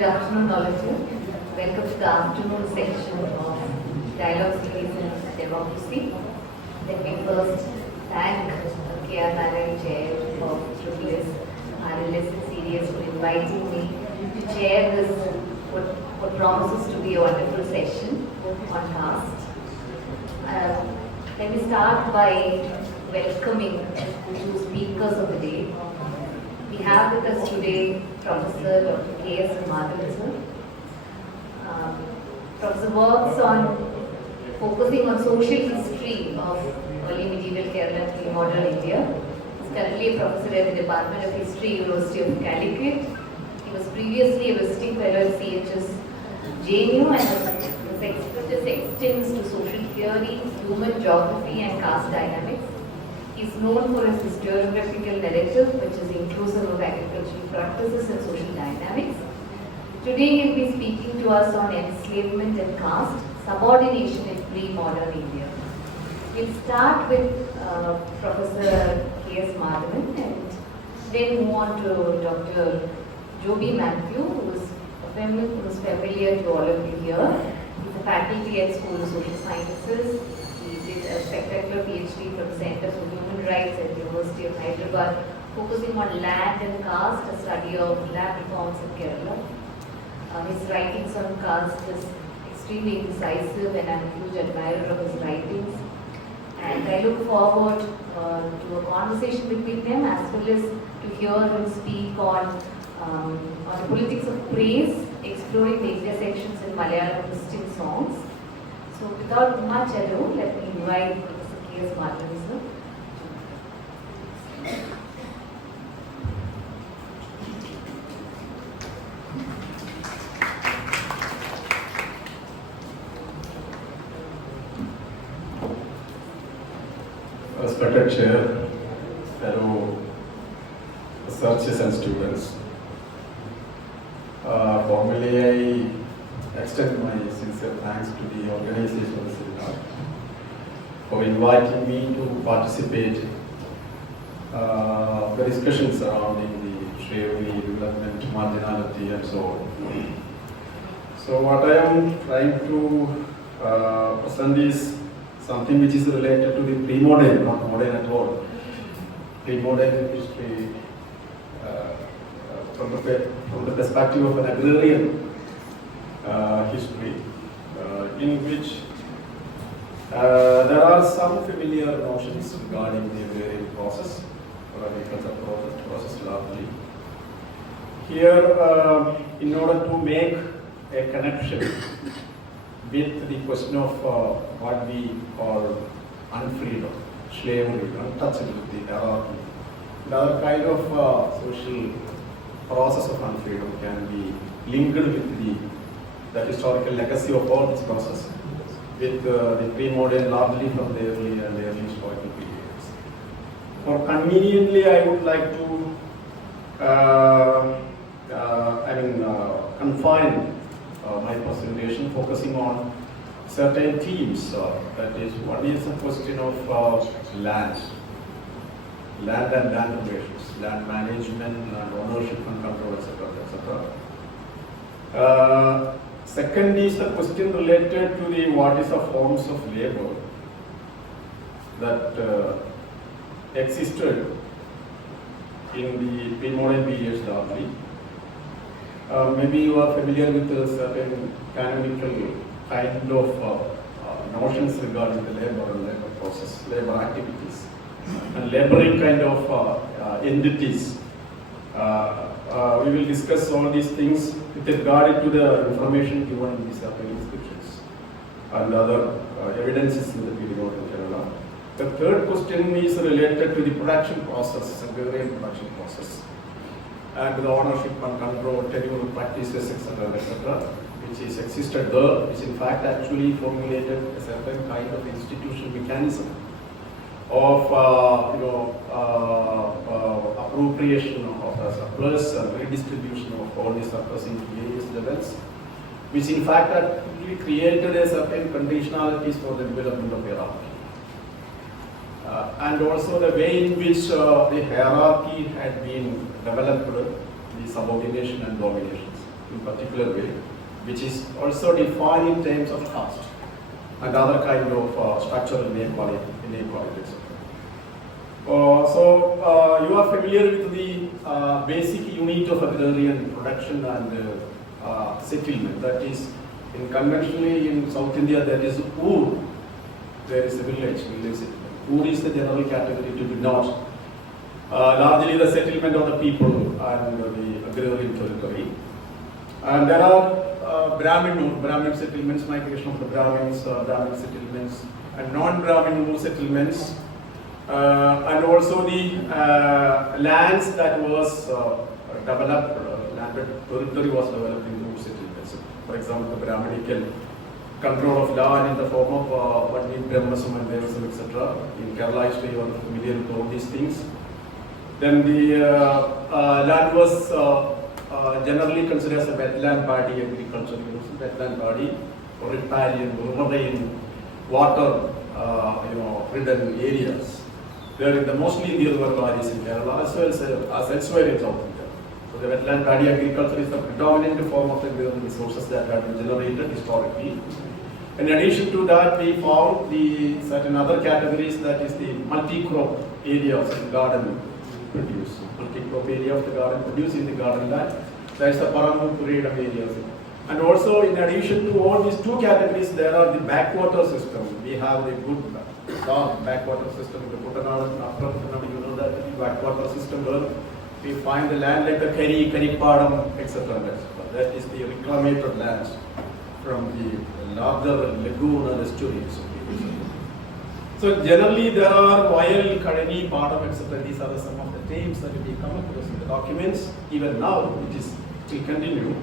Good afternoon, all of you. Welcome to the afternoon section of Dialogue Series in Democracy. Let me first thank K.R. Narayan Chair of RLS and series for inviting me to chair this what promises to be a wonderful session on caste. Let me start by welcoming two speakers of the day. We have with us today Professor Dr. S Madhavan. Professor works on focusing on social history of early medieval Kerala and pre-modern India. He is currently a professor at the Department of History, University of Calicut. He was previously a visiting fellow at CHS JNU and his expertise extends to social theory, human geography and caste dynamics. He is known for his historiographical narrative, which is inclusive of agricultural practices and social dynamics. Today he will be speaking to us on enslavement and caste, subordination in pre-modern India. We'll start with Professor K.S. Madhavan and then move on to Dr. Joby Matthew, who is familiar to all of you here. He's a faculty at School of Social Sciences. He did a spectacular PhD from Center for Human Rights at the University of Hyderabad, focusing on land and caste, a study of land reforms in Kerala. His writings on caste is extremely incisive and I'm a huge admirer of his writings. And I look forward to a conversation between them as well as to hear him speak on the politics of praise, exploring the intersections in Malayalam Christian songs. So without much ado, let me invite Professor K.S. Madhavan, sir. Respected Chair, fellow researchers and students, formally I extend my sincere thanks to the organization of the seminar for inviting me to participate the discussions surrounding the slavery, development, marginality and so on. So what I am trying to present is something which is related to the pre-modern, not modern at all. Pre-modern history from the perspective of an agrarian history, in which there are some familiar notions regarding the agrarian process, or agricultural process largely. Here, in order to make a connection with the question of what we call unfreedom, slavery, untouchability, hierarchy, another kind of social process of unfreedom can be linked with the historical legacy of all this process, with the pre-modern largely from the early historical periods. More conveniently, I would like to confine my presentation focusing on certain themes. That is, one is the question of land and land relations, land management, land ownership and control, etc., etc. Second is the question related to the what is the forms of labor that existed in the pre-modern periods largely. Maybe you are familiar with certain canonical kind of notions regarding the labor and labor process, labor activities, and laboring kind of entities. We will discuss all these things with regard to the information given in these descriptions and other evidences in the period in Kerala. The third question is related to the production process, agrarian production process, and the ownership and control, tenure practices, etc., which is existed there, which in fact actually formulated a certain kind of institutional mechanism of appropriation of the surplus and redistribution of all the surplus into various levels, which in fact actually created a certain conditionalities for the development of hierarchy. And also the way in which the hierarchy had been developed, the subordination and dominations. in particular way, which is also defined in terms of caste and other kind of structural inequalities. So you are familiar with the basic unit of agrarian production and settlement. That is, conventionally in South India, that is Ur. There is a village settlement. Ur is the general category to denote largely the settlement of the people and the agrarian territory. And there are Brahmin settlements, migration of the Brahmin settlements, and non-Brahmin settlements, and also the lands that was developed, landed territory was developed in those settlements. For example, the Brahminical control of land in the form of what we Brahmasam and Devasam, etc. In Kerala history, you are familiar with all these things. Then the land was generally considered as a wetland body, agriculture, wetland body, or riparian, water, ridden areas. There in the mostly in the river valleys in Kerala as well as elsewhere in South India. So the wetland body agriculture is the predominant form of the resources that have been generated historically. In addition to that, we found the certain other categories, that is the multi-crop areas in the garden produce. Multi-crop area of the garden produce in the garden land. That is the Parambu Puredam areas. And also in addition to all these two categories, there are the backwater system. We have the good backwater system in the Kutanad and Upper Kutanad, you know that the backwater system where we find the land like the Karipadam, etc. That is the reclamated lands from the larger lagoon and estuaries. So generally there are Vayal, Kadani, Padam, etc. These are some of the terms that we come across in the documents. Even now, it is still continue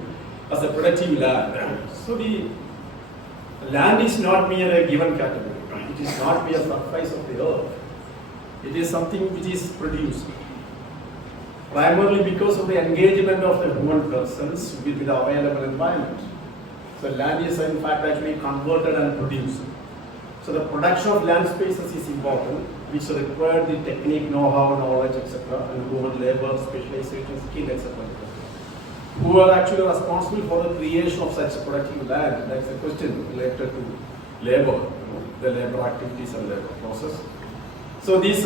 as a productive land. So the land is not mere a given category. It is not mere surface of the earth. It is something which is produced. Primarily because of the engagement of the human persons with the available environment. So land is in fact actually converted and produced. So the production of land spaces is important, which require the technique, know-how, knowledge, etc., and human labor, specialization, skill, etc., who are actually responsible for the creation of such productive land. That's a question related to labor, the labor activities and labor process. So these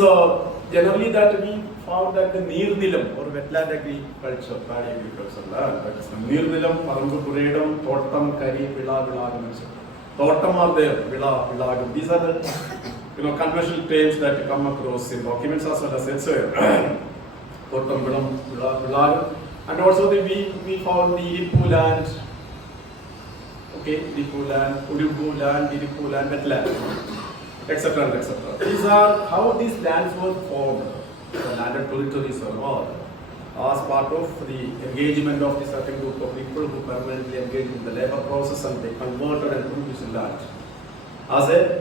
generally that we found that the Neernilam or wetland agriculture, paddy agriculture land, that is the Neernilam, Parambu Puredam, Thotam, Kari, Vila, Vilagam, etc. Thotam are there, Vila, Vilagam. These are the conventional terms that come across in documents as well as elsewhere. Thotam, Vila, Vilagam. And also we found the Iripu land, Iripu land, Udubu land, Iripu land, wetland, etc. and etc. These are how these lands were formed. The landed territories are all as part of the engagement of the certain group of people who permanently engage in the labor process, and they converted and produced land as a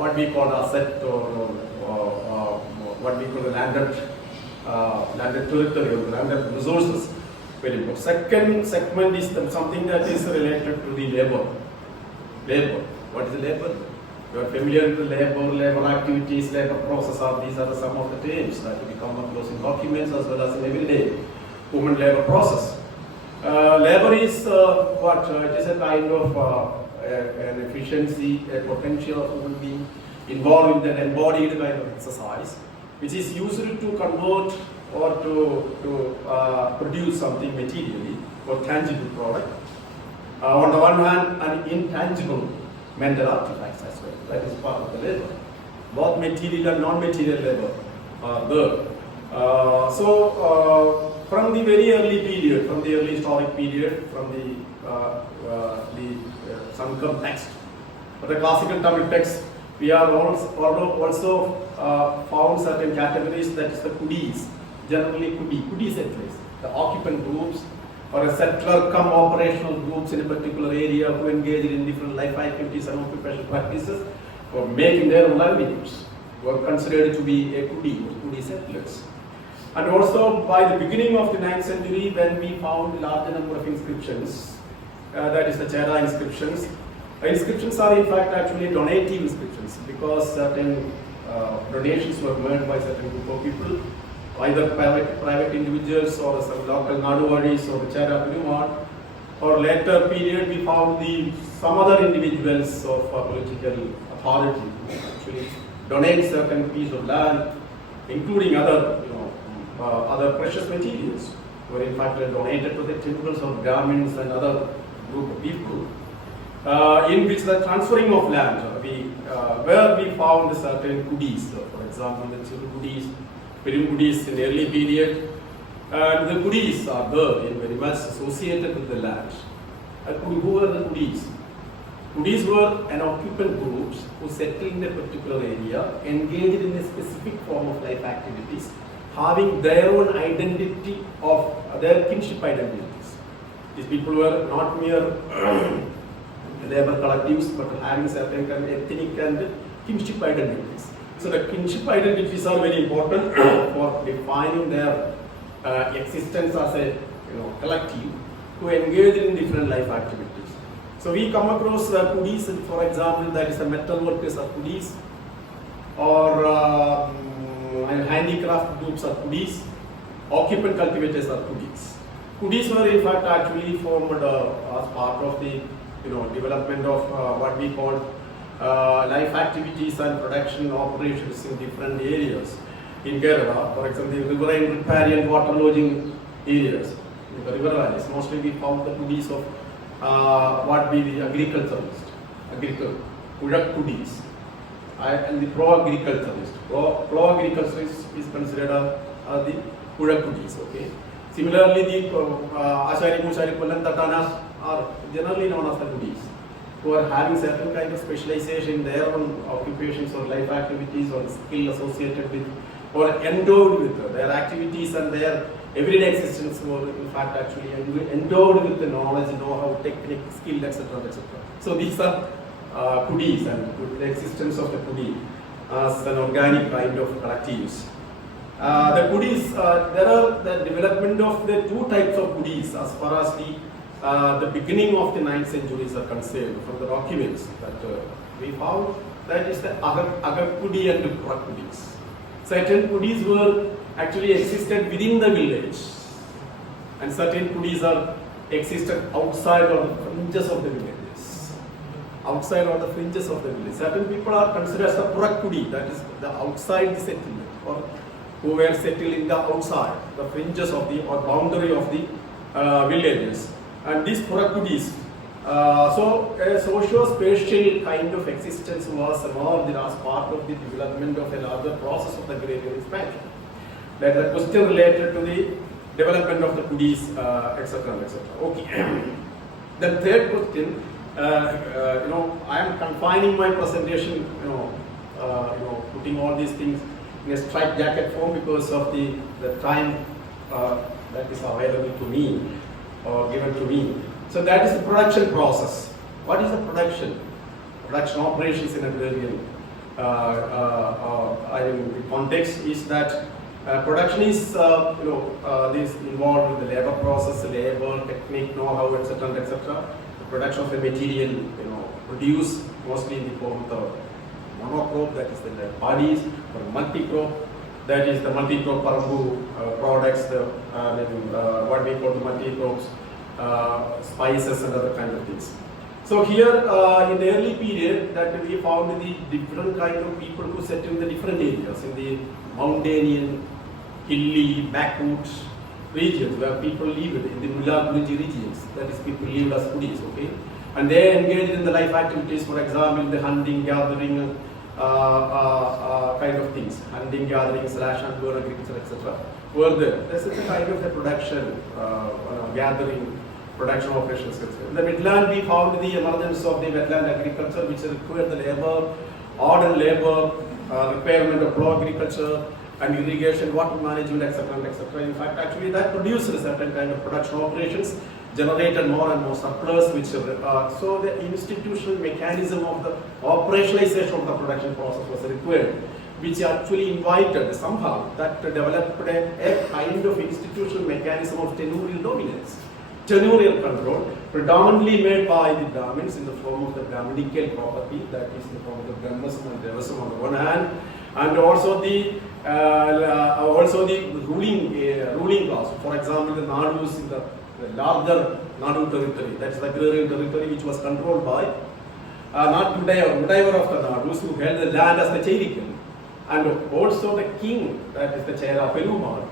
what we call asset, or what we call the landed territory or landed resources. Very important. Second segment is something that is related to the labor. What is labor? You are familiar with the labor activities, labor process. These are some of the terms that we come across in documents as well as in everyday human labor process. Labor is what? It is a kind of an efficiency, a potential of human being involved in an embodied kind of exercise, which is used to convert or to produce something materially or tangible product. On the one hand, an intangible mental artifacts as well. That is part of the labor. Both material and non-material labor are there. From the very early period, from the early historic period, from the Sankam text, or the classical Tamil text, we are also found certain categories, that is the kudis, generally kudi settlers, the occupant groups or a settler come operational groups in a particular area who engage in different life activities and occupational practices for making their own livelihoods, were considered to be a kudi settlers. And also by the beginning of the 9th century, when we found a large number of inscriptions, that is the Chera inscriptions. Inscriptions are in fact actually donative inscriptions, because certain donations were made by certain group of people, either private individuals or some local Naduwadis or Chara, or later period we found some other individuals of political authority who actually donate certain piece of land, including other other precious materials, were in fact donated to the temples or Brahmins and other group of people, in which the transferring of land, where we found certain goodies, for example, the Chiru goodies, Perum goodies in early period, and the goodies are there and very much associated with the land. Who were the goodies? Goodies were an occupant groups who settled in a particular area, engaged in a specific form of life activities, having their own identity of their kinship identities. These people were not mere labor collectives, but having certain kind of ethnic and kinship identities. So the kinship identities are very important for defining their existence as a collective who engage in different life activities. So we come across goodies, for example, that is the metal workers are goodies, or handicraft groups are goodies, occupant cultivators are goodies. Goodies were in fact actually formed as part of the development of what we call life activities and production operations in different areas in Kerala. For example, the riverine riparian water lodging areas in the river valleys. Mostly we found the goodies of what we the agriculturalist, Pudak goodies, and the pro-agriculturalist. Pro-agriculturalist is considered the Pudak goodies. Okay. Similarly, the Ashari Mushari Pulan Tatanas are generally known as the goodies, who are having certain kind of specialization in their own occupations or life activities or skill associated with or endowed with their activities and their everyday existence were in fact actually endowed with the knowledge, know-how, technique, skill, etc. etc. So these are goodies and the existence of the goodie as an organic kind of collectives. The goodies, there are the development of the two types of goodies as far as the beginning of the 9th centuries are concerned from the documents that we found. That is the Agakudi and the Purakudis. Certain goodies were actually existed within the village, and certain goodies are existed outside or the fringes of the villages. Outside or the fringes of the village. Certain people are considered as the Purakudi, that is the outside the settlement, or who were settled in the outside, the fringes of the or boundary of the villages. And these Purakudis, so a socio-spatial kind of existence was evolved as part of the development of a larger process of the agrarian expansion. That the question related to the development of the goodies, etc. etc. Okay. The third question, I am confining my presentation, putting all these things in a straight jacket form because of the time that is available to me or given to me. So that is the production process. What is the production? Production operations in agrarian the context is that production is this involved with the labor process, labor, technique, know-how, etc. etc. The production of the material, produced mostly in the form of the monocrop, that is the paddies, or multi-crop, that is the multi-crop parambu products, what we call the multi-crops, spices and other kind of things. So here in the early period that we found the different kind of people who settled in the different areas, in the mountainian, hilly, backwoods regions where people lived, in the Mulla Gurunji regions, that is people lived as foodies, okay? And they engaged in the life activities, for example, the hunting, gathering, kind of things, hunting, gathering, /and agriculture, etc. were there. This is a kind of a production, gathering, production operations. In the Midland, we found the emergence of the wetland agriculture, which required the labor, ordered labor, requirement of pro agriculture, and irrigation, water management, etc. etc. In fact, actually, that produced a certain kind of production operations, generated more and more surplus, which so the institutional mechanism of the operationalization of the production process was required, which actually invited somehow that developed a kind of institutional mechanism of tenurial dominance, tenurial control, predominantly made by the Brahmins in the form of the Brahminical property, that is the form of the Brahmasam and Devasam on the one hand, and also the also the ruling class. For example, the Nadus in the larger Nadu territory, that's the agrarian territory which was controlled by not Udaivar of the Nadus who held the land as the Cherikan, and also the king, that is the Chera Perumal,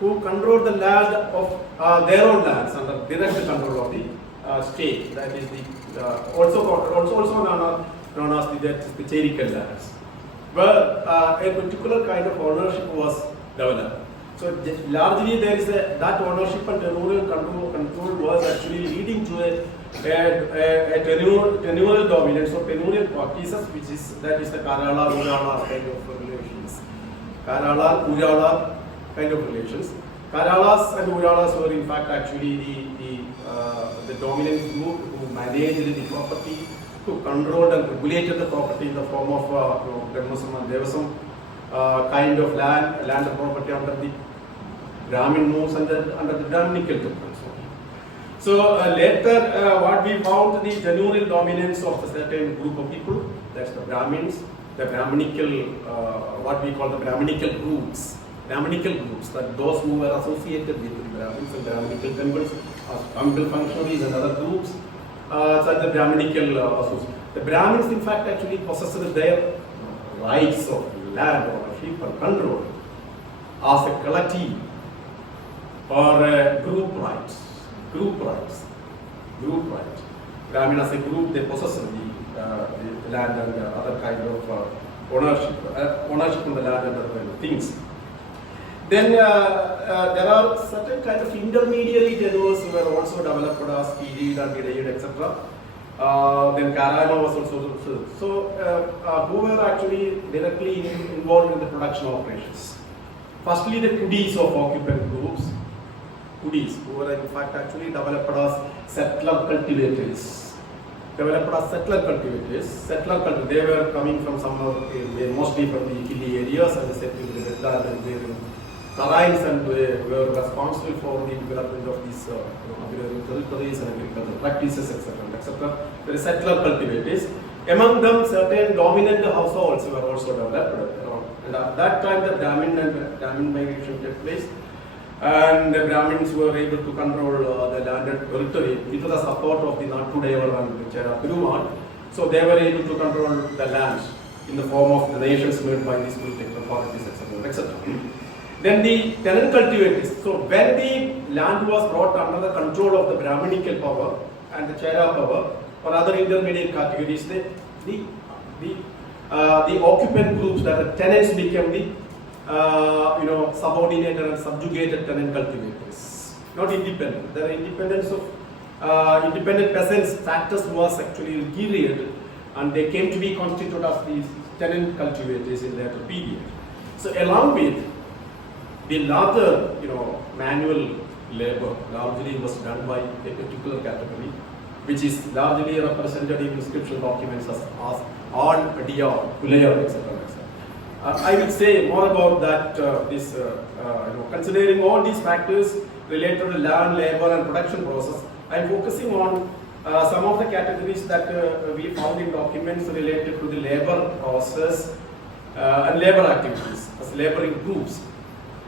who controlled the land of their own lands under direct control of the state. That is the also known as the Cherikan lands, where a particular kind of ownership was developed. So largely there is that ownership and rural control was actually leading to a tenurial dominance or tenurial practices, that is the Karala Urala kind of relations. Karala Urala kind of relations. Karalas and Uralas were in fact actually the dominant group who managed the property, who controlled and regulated the property in the form of Brahmasam and Devasam kind of land and property under the Brahmin moves and under the Brahminical governance. So later what we found the tenurial dominance of a certain group of people, that's the Brahmins, the Brahminical, what we call the Brahminical groups, that those who were associated with the Brahmins and Brahminical temples, temple functionaries and other groups, such the Brahminical association. The Brahmins in fact actually possessed their rights of land ownership and control as a collective or group rights. Brahmin as a group, they possess the land and other kind of ownership on the land and other kind of things. Then there are certain kind of intermediary tenures who were also developed as Kidid and Gidayid, etc. Then Karama was also so who were actually directly involved in the production operations. Firstly, the Kudis of occupant groups. Kudis, who were in fact actually developed as settler cultivators. They were coming from somewhere, mostly from the hilly areas and settled in the wetland and their terrains, and were responsible for the development of these agrarian territories and agricultural practices, etc. There are settler cultivators. Among them, certain dominant households were also developed. And at that time, the Brahmin migration took place. And the Brahmins were able to control the landed territory with the support of the Natudevar and the Chera Perumal. So they were able to control the land in the form of the nations made by these military authorities, etc. Then the tenant cultivators. So when the land was brought under the control of the Brahminical power and the Chera power or other intermediate categories, the occupant groups, that the tenants became the subordinated and subjugated tenant cultivators, not independent. The independence of independent peasants status was actually period, and they came to be constituted as these tenant cultivators in later period. So along with the larger, manual labor, largely was done by a particular category, which is largely represented in inscription documents as all Diyar, Kulayar, etc. I will say more about that. Considering all these factors related to land, labor, and production process, I am focusing on some of the categories that we found in documents related to the labor process and labor activities as laboring groups.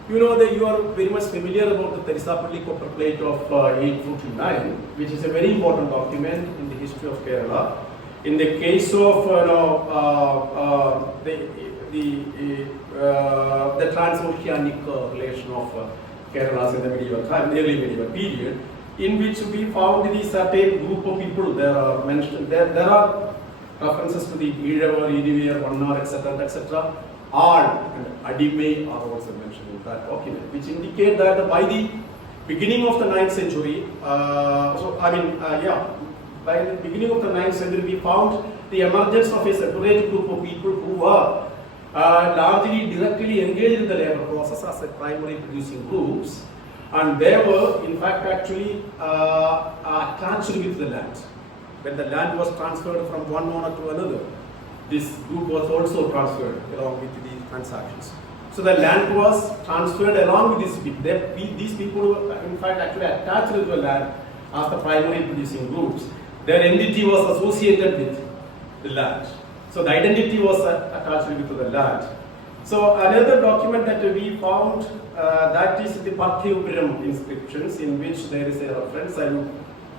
You know that you are very much familiar about the Terisapalli Copper Plate of 849, which is a very important document in the history of Kerala. In the case of the transoceanic relation of Kerala in the medieval time, early medieval period, in which we found the certain group of people. There are mentioned there are references to the Idavar, Idivar, Vannar, etc. All and Adime are also mentioned in that document, which indicate that by the beginning of the 9th century, by the beginning of the 9th century, we found the emergence of a separate group of people who were largely directly engaged in the labor process as a primary producing groups, and they were in fact actually attached with the land. When the land was transferred from one owner to another, this group was also transferred along with these transactions. So the land was transferred along with these people. These people were in fact actually attached to the land as the primary producing groups. Their entity was associated with the land. So the identity was attached with the land. So another document that we found, that is the Parthipuram inscriptions, in which there is a reference. I will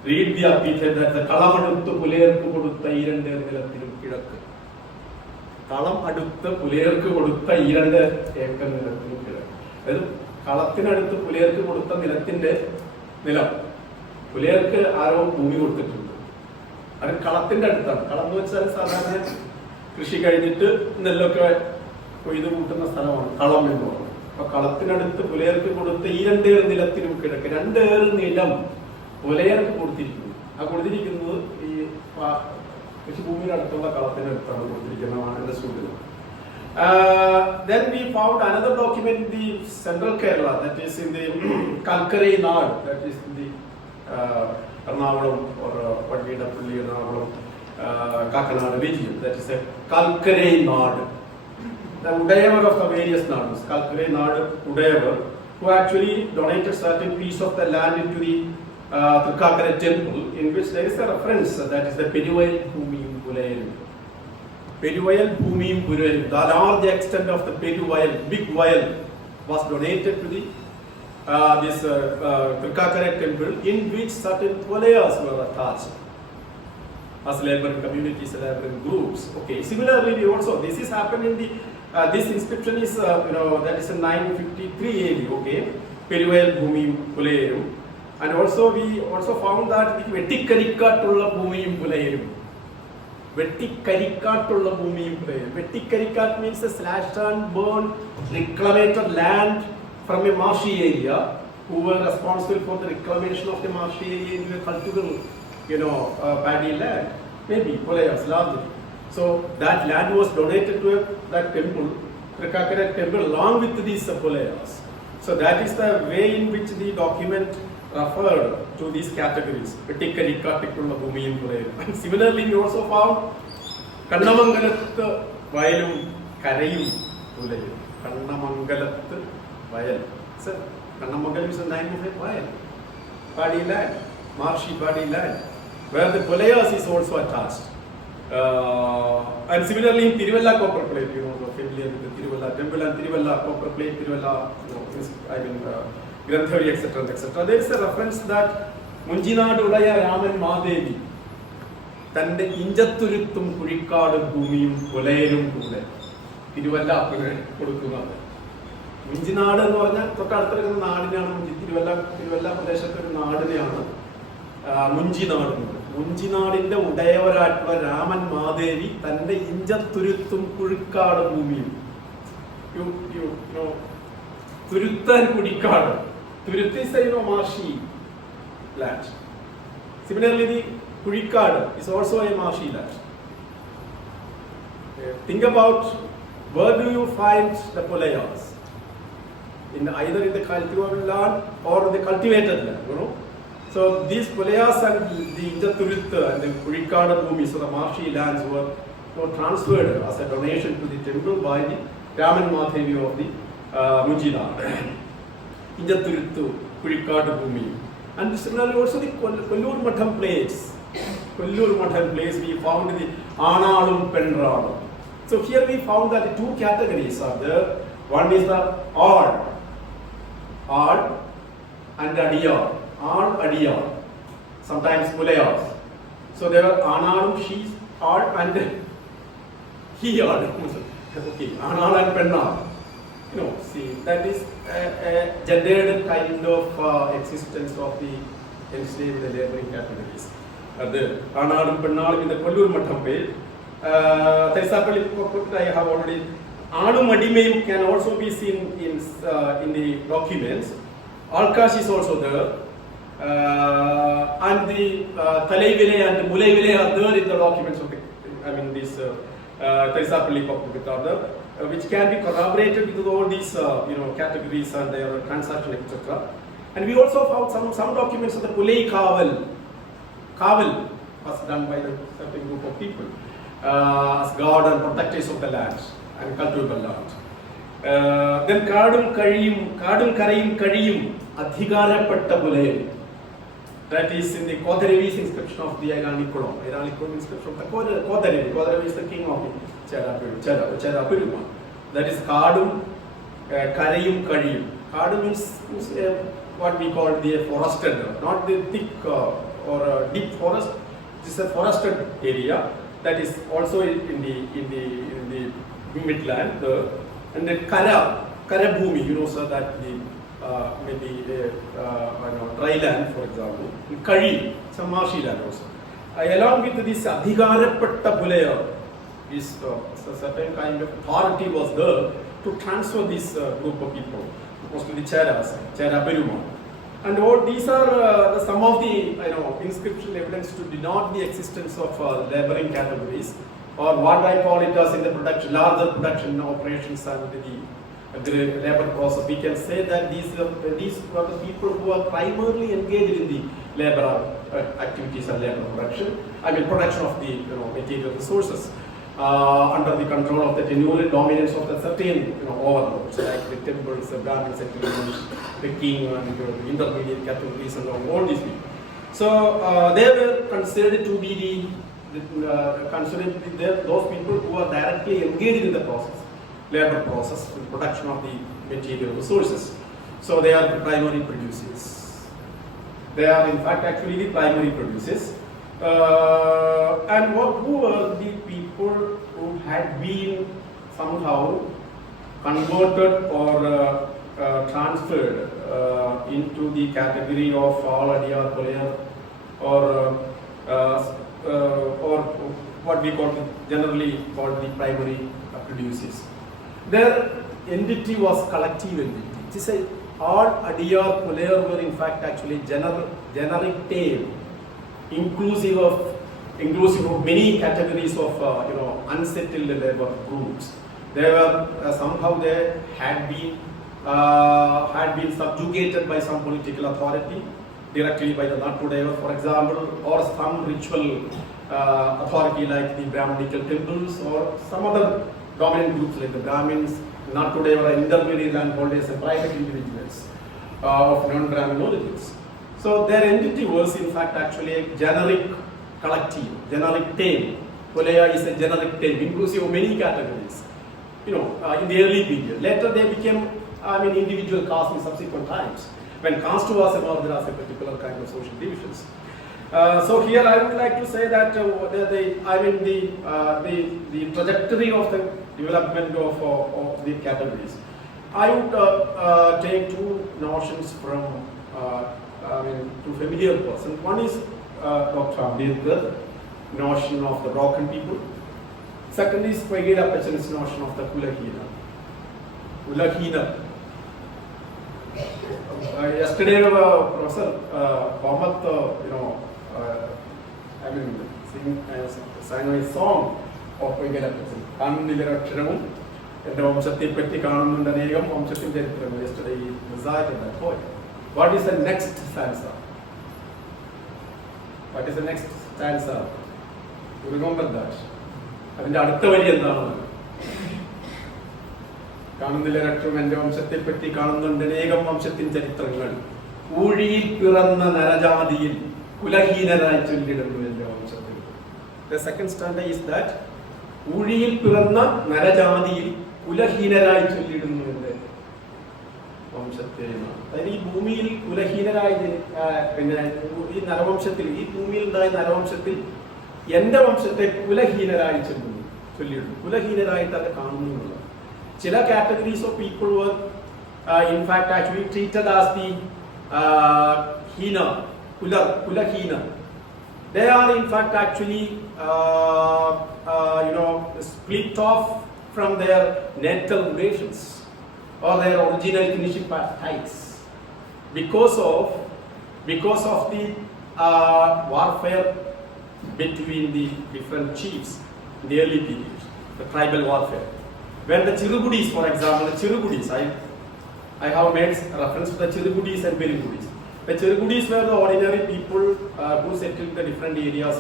read the epithet that the Kalam aduttu Pulayarkku kodutha irande nilathinum kizhakku. Kalam aduttu Pulayarkku kodutha irande ekar nilathinum kizhakku. അതായത് കളത്തിനടുത്ത് പുലയർക്ക് കൊടുത്ത നിലത്തിന്റെ നിലം പുലയർക്ക് ആരോ ഭൂമി കൊടുത്തിട്ടുണ്ട്. അത് കളത്തിന്റെ അടുത്താണ്. കളം എന്ന് വെച്ചാൽ സാധാരണ കൃഷി കഴിഞ്ഞിട്ട് നെല്ലൊക്കെ കൊയ്ത് കൂട്ടുന്ന സ്ഥലമാണ് കളം എന്ന് പറയുന്നത്. അപ്പൊ കളത്തിനടുത്ത് പുലയർക്ക് കൊടുത്ത ഈ രണ്ടേർ നിലത്തിനും കിഴക്ക്, രണ്ടേർ നിലം പുലയർക്ക് കൊടുത്തിരിക്കുന്നു. ആ കൊടുത്തിരിക്കുന്നത് ഈ കൃഷിഭൂമിയുടെ അടുത്തുള്ള കളത്തിനടുത്താണ് കൊടുത്തിരിക്കുന്നതാണ് എന്റെ സൂചന. Then we found another document in the central Kerala, that is in the Kalkarai Nadu, that is in the Ernakulam or Padvidapulli, Ernakulam, Kakanada region. That is a Kalkarai Nadu. The Udayavar of the various Nadus, Kalkarai Nadu Udayavar, who actually donated certain piece of the land into the Trikakara temple, in which there is a reference, that is the Perivayal Bhumiyum Pulayalum. Perivayal Bhumiyum Pulayalum, the large extent of the Perivayal, big vayal, was donated to the this Trikakara temple, in which certain Pulayas were attached as laboring communities, laboring groups. Okay. Similarly, we also, this is happened in the this inscription is that is in 953 AD. Okay, Perivayal Bhumiyum Pulayalum, and also we also found that the Vettikkarikattulla Bhumiyum Pulayalum. Vettikkarikattulla Bhumiyum Pulayalum. Vettikkarikat means a slashed and burned reclamated land from a marshy area, who were responsible for the reclamation of the marshy area into a cultivable, paddy land, maybe Pulayas largely. So that land was donated to that temple, Trikakara temple, along with these Pulayas. So that is the way in which the document referred to these categories, Vettikkarikattulla Bhumiyum Pulayalum. And similarly, we also found Kannamangalath Vayalum Karayum Pulayalum. Kannamangalath Vayal. So Kannamangalam is a name of a vayal, paddy land, marshy paddy land, where the Pulayas is also attached. And similarly in Tiruvalla copper plate, familiar with the Tiruvalla temple and Tiruvalla copper plate, Tiruvalla, Granthavari, etc., etc. There is a reference that Munjinadu Ulaya Raman Mahadevi, Tande Injatturithum Kurikadu Bhumiyum Pulayalum Kude, Tiruvalla Kudukunada. Munjinadu എന്ന് പറഞ്ഞാൽ തൊട്ടടുത്തിരിക്കുന്ന നാടിനെയാണ് തിരുവല്ല പ്രദേശത്തെ ഒരു നാടിനെയാണ് മുഞ്ചിനാട്. മുഞ്ചിനാടിന്റെ ഉടയവരായിട്ടുള്ള രാമൻ മാദേവി തന്റെ ഇഞ്ചത്തുരുത്തും കുഴിക്കാട് ഭൂമിയും, തുരുത്താൻ കുടിക്കാട്, തുരുത്തി മാർഷി ലാൻഡ്. Similarly, the കുഴിക്കാട് is also a marshy land. Think about, where do you find the Pulayas? Either in the cultivable land or the cultivated land, So these Pulayas and the Injatturith and the Kurikada Bhumi, so the marshy lands, were transferred as a donation to the temple by the Raman Mahadevi of the Munjina. Injatturith, Kurikada Bhumi. And similarly also the Kollur Matham place. Kollur Matham place, we found the Aanalum Penradum. So here we found that the two categories are there. One is the Aad and Adiyar. Aad, Adiyar, sometimes Pulayas. So there are Aanalum, she's Aad, and he Aad. Okay, Aanal and Pennal. See, that is a gendered kind of existence of the enslaved laboring categories. The Aanalum, Pennal in the Kollur Matham page. For example, I have already Aalum Adimayum can also be seen in the documents. Alkash is also there. And the Talaivile and the Mulaivile are there in the documents of these Taisapalli Papukit are there, which can be corroborated with all these categories and their transaction, etc. And we also found some documents of the Pulai Kaval. Kaval was done by a certain group of people as guard and protectors of the land and cultivable land. Then Kadum Karayum Kadiyum Adhigarapatta Pulayal. That is in the Kodaravi's inscription of the Iraniculum. Iraniculum inscription of the Kodaravi. Kodaravi is the king of the Chera Peruma. That is Kadum, Karayum, Kariyum. Kadu means what we call the forested, not the thick or deep forest. This is a forested area that is also in the midland. And the Karabhumi, you know, so that the maybe dry land, for example. Kari, some marshy land also. Along with this Adhikarapatta Pulaya, this certain kind of authority was there to transfer this group of people, mostly the Cheras, Chera Perumal. And all these are some of the inscription evidence to denote the existence of laboring categories, or what I call it as in the production, larger production operations and the labor process. We can say that these were the people who are primarily engaged in the labor activities and labor production. I mean production of the material resources under the control of the tenure dominance of the certain overlords like the temples, the Brahmin settlements, the king and the intermediate categories and all these people. So they were considered to be those people who are directly engaged in the process, labor process, in production of the material resources. So they are the primary producers. They are in fact actually the primary producers. And who were the people who had been somehow converted or transferred into the category of all Adiyar Kolayar or what we generally call the primary producers. Their entity was collective entity. It is all Adiyar Kolayar were in fact actually generic term, inclusive of many categories of unsettled labor groups. They were somehow they had been subjugated by some political authority, directly by the Natudeva, for example, or some ritual authority like the Brahminical temples, or some other dominant groups like the Brahmins, Natudeva, intermediate landholders, and private individuals of non-Brahmin origins. So their entity was in fact actually a generic collective, generic term. Kolaya is a generic term, inclusive of many categories. In the early period. Later they became, individual castes in subsequent times. When caste was emerged as a particular kind of social divisions. So here I would like to say that the trajectory of the development of the categories. I would take two notions from two familiar persons. One is Dr. Ambedkar, notion of the broken people. Second is Kwegela Pachan's notion of the Kulahina. Kulahina. Yesterday, Professor Mohammed, sang a song of Kwegela Pachan. Kanunilla Tramu, and the Omshati Peti Kanun, the Negam, Omshati Detramu. Yesterday, he recited that poem. What is the next stanza? What is the next stanza? You remember that? അതിന്റെ അടുത്ത വരി എന്താണ്? കാണുന്നില്ല രക്ഷവും എന്റെ വംശത്തെപ്പറ്റി കാണുന്നുണ്ട് അനേകം വംശത്തിൻ ചരിത്രങ്ങൾ, ഊഴിയിൽ പിറന്ന നരജാതിയിൽ കുലഹീനരായി ചൊല്ലിടുന്നു എന്റെ വംശത്തിൽ. The second stanza is that ഊഴിയിൽ പിറന്ന നരജാതിയിൽ കുലഹീനരായി ചൊല്ലിടുന്നു എന്റെ വംശത്തെ. അതായത് ഈ ഭൂമിയിൽ കുലഹീനരായി ഈ നരവംശത്തിൽ, ഈ ഭൂമിയിൽ ഉണ്ടായ നരവംശത്തിൽ എന്റെ വംശത്തെ കുലഹീനരായി ചൊല്ലിയിടുന്നു, കുലഹീനരായിട്ട് അത് കാണുന്നു. ചില categories of people were in fact actually treated as the ഹീന, കുലഹീന. They are in fact actually split off from their natal relations or their original kinship ties because of the warfare between the different chiefs in the early period, the tribal warfare. When the Chirugudis, for example, the Chirugudis, I have made reference to the Chirugudis and Perigudis. The Chirugudis were the ordinary people who settled the different areas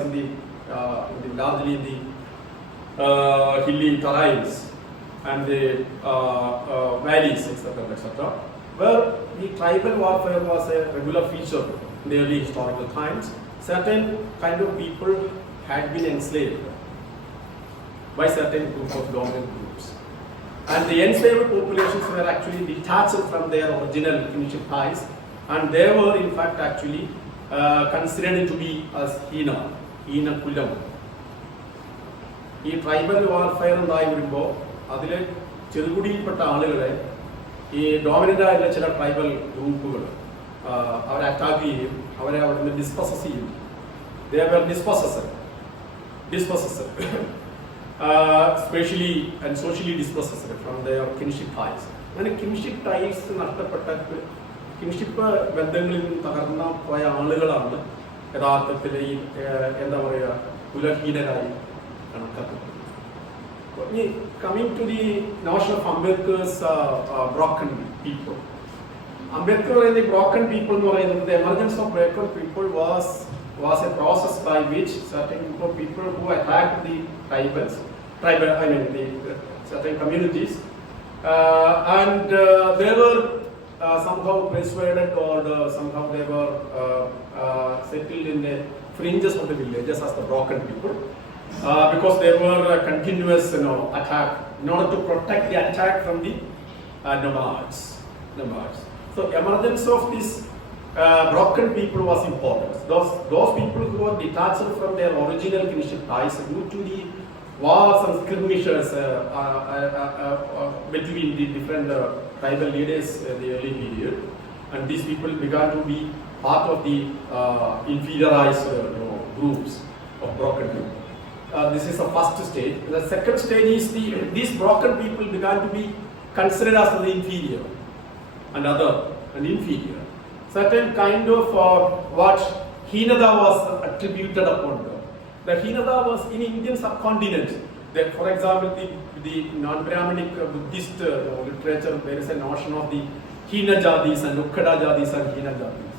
largely in the hilly terrains and the valleys, etc., where the tribal warfare was a regular feature in the early historical times. Certain kind of people had been enslaved by certain group of dominant groups. And the enslaved populations were actually detached from their original kinship ties, and they were in fact actually considered to be as Hina Kulam. ഈ tribal warfare ഉണ്ടായി വരുമ്പോൾ അതിൽ ചെറുകുടിയിൽപ്പെട്ട ആളുകളെ ഈ ഡോമിനൻ്റ് ആയിട്ടുള്ള ചില ട്രൈബൽ ഗ്രൂപ്പുകൾ അവരെ അറ്റാക്ക് ചെയ്യും, അവരെ അവിടെ നിന്ന് ഡിസ്പൊസസ് ചെയ്യും. Dispossessed specially and socially dispossessed from their kinship ties. അങ്ങനെ കിൻഷിപ്പ് ടൈസ് നഷ്ടപ്പെട്ട കിൻഷിപ്പ് ബന്ധങ്ങളിൽ നിന്ന് തകർന്ന പോയ ആളുകളാണ് യഥാർത്ഥത്തിൽ ഈ എന്താ പറയുക കുലഹീനരായി കണക്കാക്കുന്നത്. Coming to the notion of Ambedkar's broken people. Ambedkar and the broken people, the emergence of broken people was a process by which certain group of people who attacked the certain communities, and they were somehow persuaded or somehow they were settled in the fringes of the villages as the broken people. Because there were a continuous attack in order to protect the attack from the nomads. So emergence of this broken people was important. Those people who were detached from their original kinship ties due to the wars and skirmishes between the different tribal leaders in the early period, and these people began to be part of the inferiorized groups of broken people. This is the first stage. The second stage is these broken people began to be considered as the inferior and inferior. Certain kind of what Heenada was attributed upon them. The Heenada was in Indian subcontinent. That, for example, the non-Brahminic Buddhist literature, there is a notion of the Heena Jadis and Ukkada Jadis and Heena Jadis.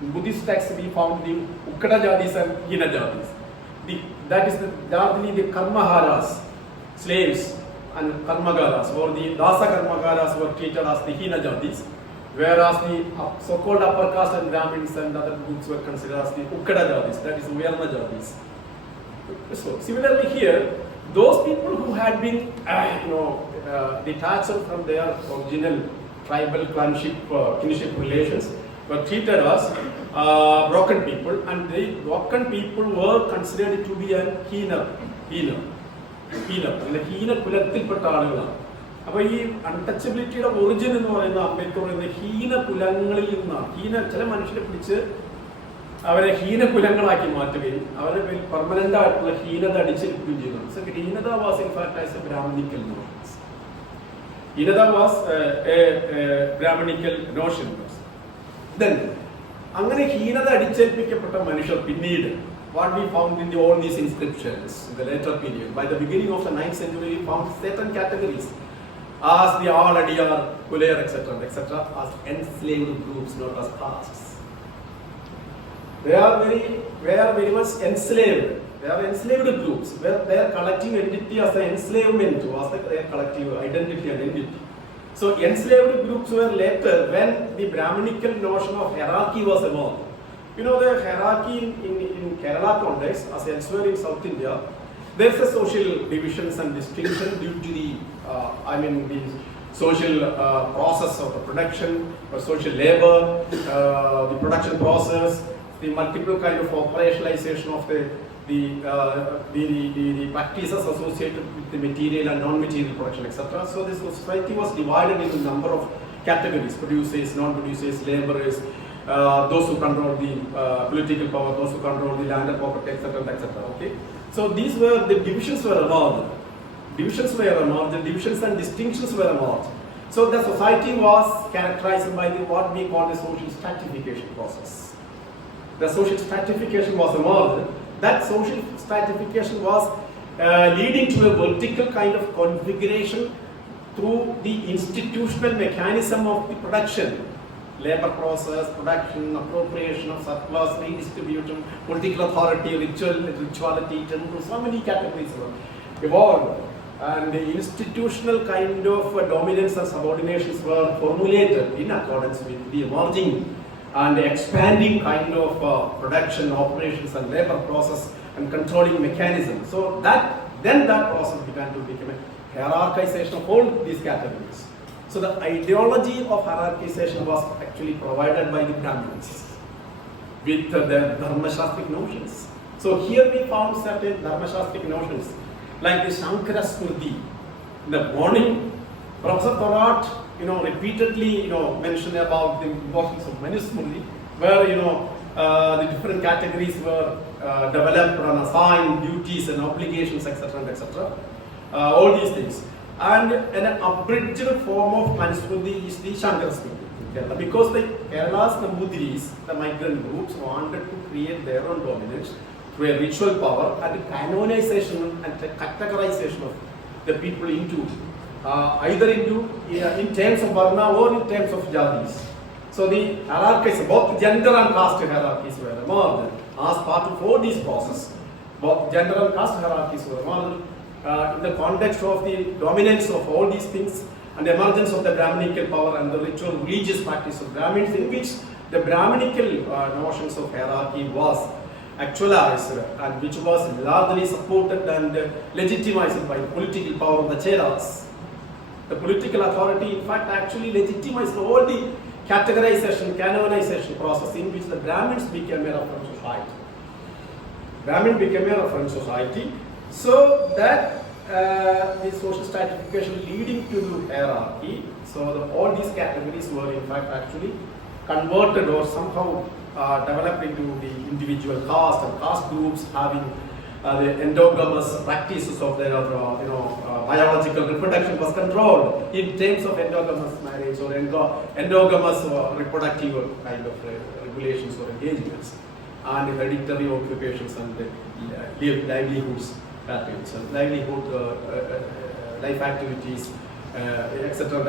In Buddhist texts we found the Ukkada Jadis and Heena Jadis. That is the Karmaharas, slaves and Karmagaras, or the Dasa Karmagaras were treated as the Hina Jadis, whereas the so-called upper caste and Brahmins and other groups were considered as the Ukkada Jadis, that is Vyarna Jadis. So similarly here, those people who had been detached from their original tribal kinship relations were treated as broken people, and the broken people were considered to be a heaner കുലത്തിൽപ്പെട്ട ആളുകളാണ്. അപ്പോൾ ഈ അൺടച്ചബിലിറ്റിയുടെ ഒറിജിൻ എന്ന് പറയുന്ന അംബേദ്കർ പറയുന്ന ഹീന കുലങ്ങളിൽ നിന്നാണ്. ചില മനുഷ്യരെ പിടിച്ച് അവരെ ഹീനകുലങ്ങളാക്കി മാറ്റുകയും അവരെ പെർമനന്റ് ആയിട്ടുള്ള ഹീനത അടിച്ചേൽപ്പിക്കുകയും ചെയ്യുന്നു. So ഹീനത was in fact as a Brahminical notion. ഹീനത was a Brahminical notion. Then അങ്ങനെ ഹീനത അടിച്ചേൽപ്പിക്കപ്പെട്ട മനുഷ്യർ പിന്നീട് what we found in all these inscriptions in the later period, by the beginning of the 9th century, we found certain categories as the Aladiyar, Kulayar, etc., as enslaved groups, not as castes. They are very much enslaved. They are enslaved groups where their collective entity as the enslavement was their collective identity and entity. So enslaved groups were later when the Brahminical notion of hierarchy was evolved. You know, the hierarchy in Kerala context, as elsewhere in South India, there's a social divisions and distinction due to the social process of the production, or social labor, the production process, the multiple kind of operationalization of the practices associated with the material and non-material production, etc. So the society was divided into a number of categories: producers, non-producers, laborers, those who control the political power, those who control the land and property, etc., etc. Okay, so these were the divisions were emerged. Divisions and distinctions were emerged. So the society was characterized by what we call the social stratification process. The social stratification was emerged. That social stratification was leading to a vertical kind of configuration through the institutional mechanism of the production. Labor process, production, appropriation of surplus, redistribution, political authority, rituality, temples, so many categories were evolved. And the institutional kind of dominance and subordinations were formulated in accordance with the emerging and expanding kind of production, operations and labor process and controlling mechanism. So that process began to become a hierarchization of all these categories. So the ideology of hierarchization was actually provided by the Brahmins with their dharmashastric notions. So here we found certain dharmashastric notions like the Shankara Smriti. In the morning, Professor Thorat, repeatedly, mentioned about the importance of Manusmriti, where, the different categories were developed and assigned duties and obligations, etc., etc. All these things. And an abridged form of Manusmriti is the Shankara Smriti in Kerala, because the Kerala's Nambudiris, the migrant groups, wanted to create their own dominance through a ritual power and canonization and categorization of the people into either in terms of Varna or in terms of Jadis. So the hierarchies, both gender and caste hierarchies were emerged as part of all these processes. Both gender and caste hierarchies were emerged in the context of the dominance of all these things and the emergence of the Brahminical power and the ritual religious practice of Brahmins, in which the Brahminical notions of hierarchy was actualized and which was largely supported and legitimized by the political power of the Cheras. The political authority, in fact, actually legitimized all the categorization, canonization process in which the Brahmins became a reference society. Brahmin became a reference society, so that the social stratification leading to the hierarchy, so all these categories were in fact actually converted or somehow developed into the individual caste and caste groups having the endogamous practices of their biological reproduction was controlled in terms of endogamous marriage or endogamous reproductive kind of regulations or engagements, and hereditary occupations and livelihoods patterns and livelihood life activities, etc.,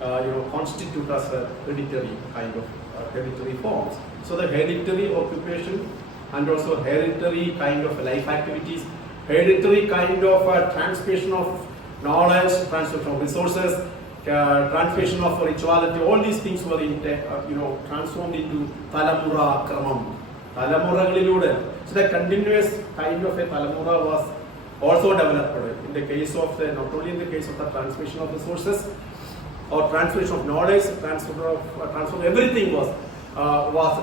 were constitute as a hereditary kind of hereditary forms. So the hereditary occupation and also hereditary kind of life activities, hereditary kind of transmission of knowledge, transmission of resources, transmission of rituality, all these things were transformed into Talamura Kramam. So the continuous kind of a Talamura was also developed in the case of not only in the case of the transmission of resources or transmission of knowledge, transfer of everything was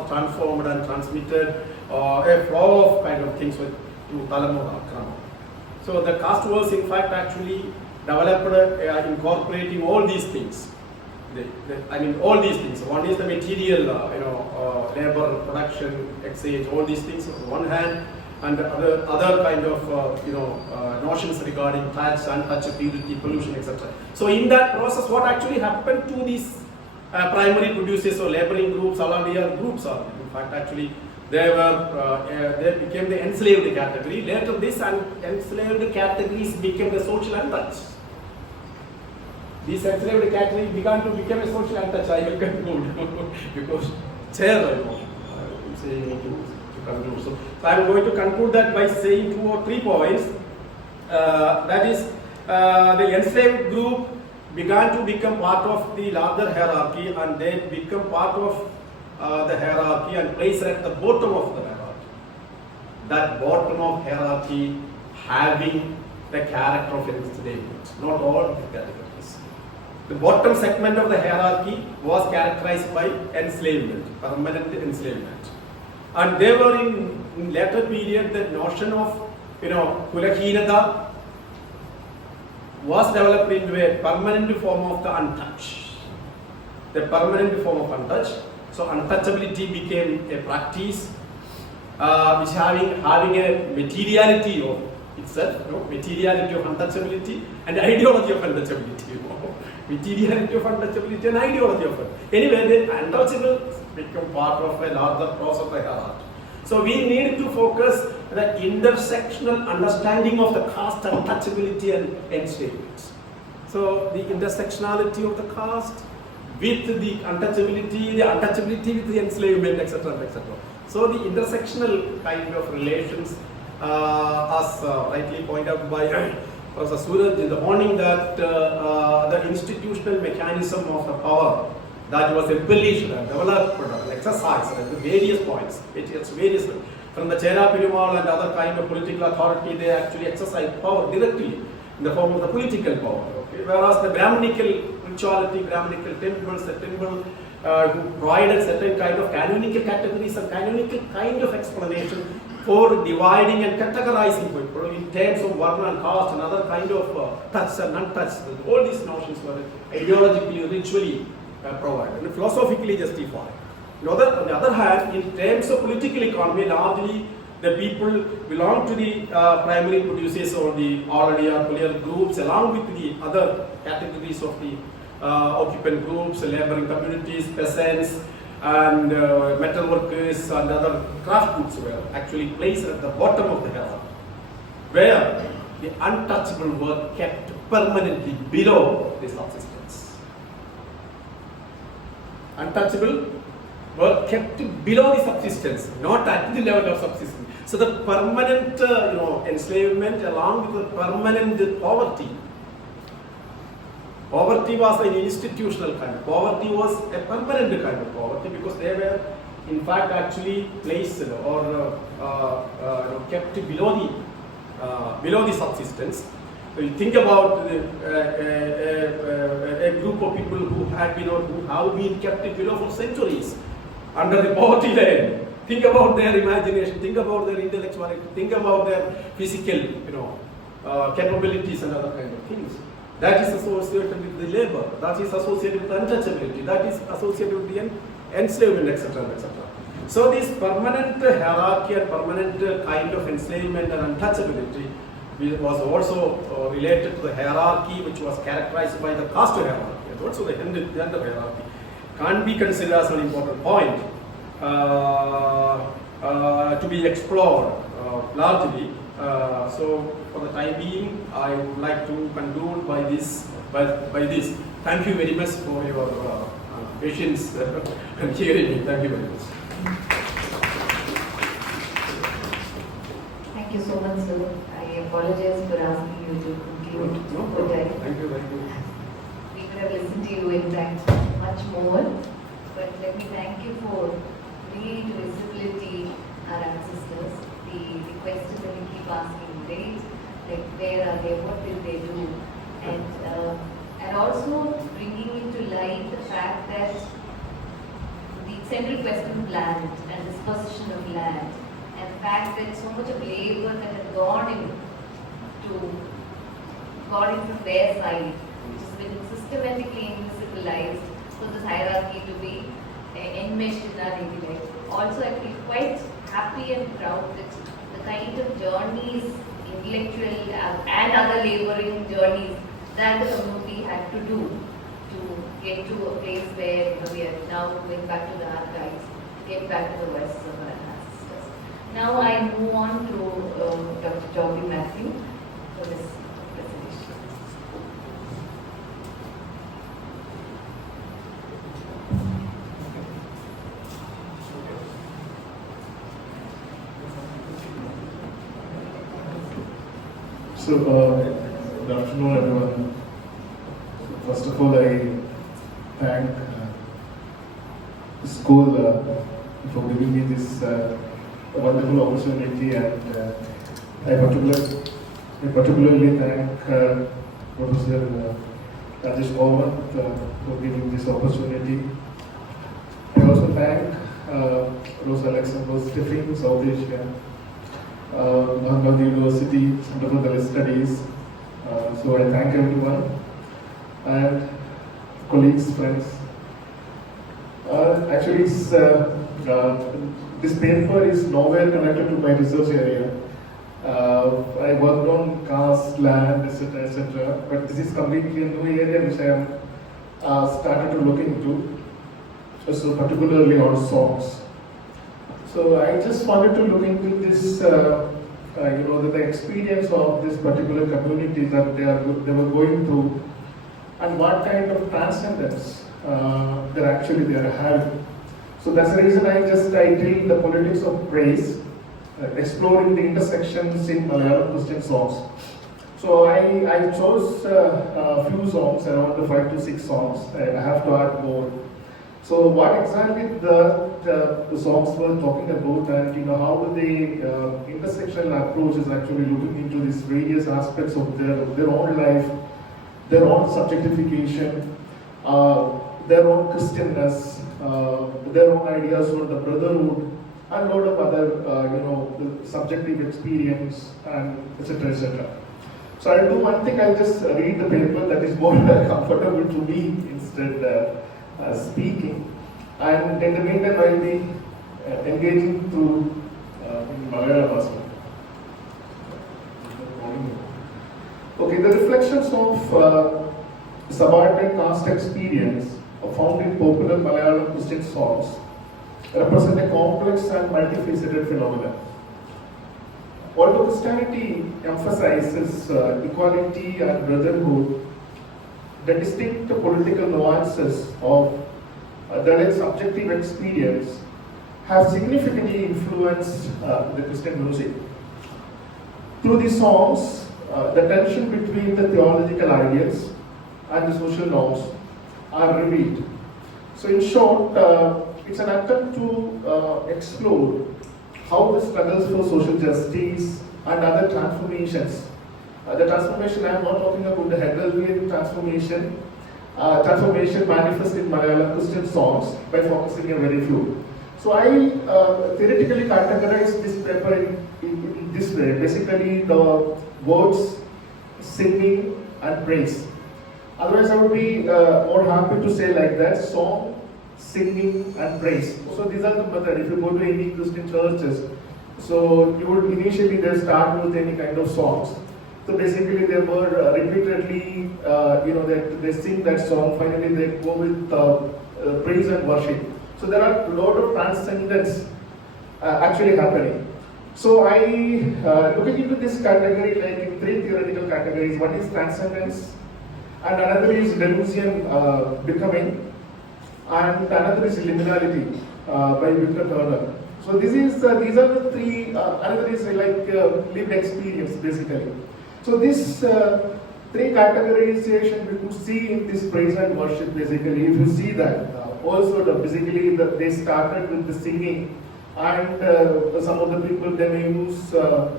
transformed and transmitted, a flow of kind of things to Talamura Krama. So the caste was in fact actually developed incorporating all these things. All these things. One is the material, labor, production, exchange, all these things on one hand, and other kind of notions regarding tax, untouched purity, pollution, etc. So in that process, what actually happened to these primary producers or laboring groups, Alandia groups are in fact actually they became the enslaved category. Later, this enslaved categories became the social untouched. These enslaved categories began to become a social untouched. I will conclude because I'm saying to conclude. So I am going to conclude that by saying 2 or 3 points. That is, the enslaved group began to become part of the larger hierarchy, and they become part of the hierarchy and placed at the bottom of the hierarchy. That bottom of hierarchy having the character of enslavement, not all the categories. The bottom segment of the hierarchy was characterized by enslavement, permanent enslavement. And they were in later period, the notion of Kulahinata was developed into a permanent form of the untouched. The permanent form of untouched. So untouchability became a practice which having a materiality of itself, materiality of untouchability and ideology of untouchability. Materiality of untouchability and ideology of it. Anyway, the untouchables become part of a larger process of the hierarchy. So we need to focus the intersectional understanding of the caste, untouchability and enslavement. So the intersectionality of the caste with the untouchability with the enslavement, etc., etc. So the intersectional kind of relations, as rightly pointed out by Professor Suraj in the morning, that the institutional mechanism of the power that was embellished and developed and exercised at the various points, from the Chera Perumal and other kind of political authority, they actually exercised power directly. in the form of the political power. Okay? Whereas the Brahminical rituality, Brahminical temples, the temple who provided certain kind of canonical categories and canonical kind of explanation for dividing and categorizing people in terms of varna and caste and other kind of touched and untouched. All these notions were ideologically, ritually provided and philosophically justified. On the other hand, in terms of political economy, largely the people belong to the primary producers or the already earlier groups, along with the other categories of the occupant groups, laboring communities, peasants, and metal workers and other craft groups were actually placed at the bottom of the hierarchy, where the untouchable were kept permanently below the subsistence. Untouchable were kept below the subsistence, not at the level of subsistence. So the permanent enslavement along with the permanent poverty. Poverty was an institutional kind of poverty, was a permanent kind of poverty because they were in fact actually placed or kept below the subsistence. So you think about a group of people who have been kept below for centuries under the poverty line. Think about their imagination, think about their intellectuality, think about their physical, capabilities and other kind of things. That is associated with the labor, that is associated with untouchability, that is associated with the enslavement, etc., etc. So this permanent hierarchy and permanent kind of enslavement and untouchability was also related to the hierarchy which was characterized by the caste hierarchy, and also the gender hierarchy. Can't be considered as an important point to be explored largely. So for the time being, I would like to conclude by this. Thank you very much for your patience and hearing me. Thank you very much. Thank you so much, sir. I apologize for asking you to conclude. No problem. Thank you. We could have listened to you in fact much more, but let me thank you for bringing to visibility our ancestors, the questions that we keep asking, right? Like where are they, what did they do, and also bringing into light the fact that the central question of land and disposition of land, and the fact that so much of labor that had gone in from their side, which has been systematically invisibilized, so this hierarchy to be enmeshed in our daily life. Also, I feel quite happy and proud that the kind of journeys, intellectual and other laboring journeys that the community had to do to get to a place where we are now going back to the archives, get back to the voices of our ancestors. Now I move on to Dr. Joby Matthew for this presentation. So, good afternoon, everyone. First of all, I thank the school for giving me this wonderful opportunity, and I particularly thank Professor Rajesh Mohammed for giving this opportunity. I also thank Rose Alexander Steffing, South Asia, Mahatma University, Center for Dalit Studies. So I thank everyone and colleagues, friends. Actually, this paper is nowhere connected to my research area. I worked on caste, land, etc., etc. But this is completely a new area which I am started to look into. So particularly on songs. So I just wanted to look into this, the experience of this particular community that they were going through, and what kind of transcendence they are having. So that's the reason I titled The Politics of Praise, exploring the intersections in Malayalam Christian songs. So I chose a few songs, around 5 to 6 songs, and I have to add more. So what exactly the songs were talking about, and how the intersectional approach is actually looking into these various aspects of their own life, their own subjectification, their own Christianness, their own ideas on the brotherhood, and a lot of other subjective experience, and etc. etc. So I'll do one thing. I'll just read the paper that is more comfortable to me instead speaking, and in the meantime I'll be engaging through in Malayalam as well. Okay, the reflections of subaltern caste experience found in popular Malayalam Christian songs represent a complex and multifaceted phenomenon. Although Christianity emphasizes equality and brotherhood, the distinct political nuances of Dalit subjective experience have significantly influenced the Christian music. Through these songs, the tension between the theological ideals and the social norms are revealed. So in short, it's an attempt to explore how the struggles for social justice and other transformations. The transformation, I am not talking about the Hegelian transformation. Transformation manifests in Malayalam Christian songs by focusing on very few. So I theoretically categorize this paper in this way. Basically, the words, singing, and praise. Otherwise, I would be more happy to say like that: song, singing, and praise. So these are the method. If you go to any Christian churches, so you would initially they start with any kind of songs. So basically, they were repeatedly, they sing that song. Finally, they go with praise and worship. So there are a lot of transcendence actually happening. So I looking into this category like in three theoretical categories. One is transcendence, and another is delusion becoming, and another is liminality by Victor Turner. So these are the three. Another is like lived experience basically. So this three categorization we could see in this praise and worship basically. If you see that also basically they started with the singing, and some of the people they may use the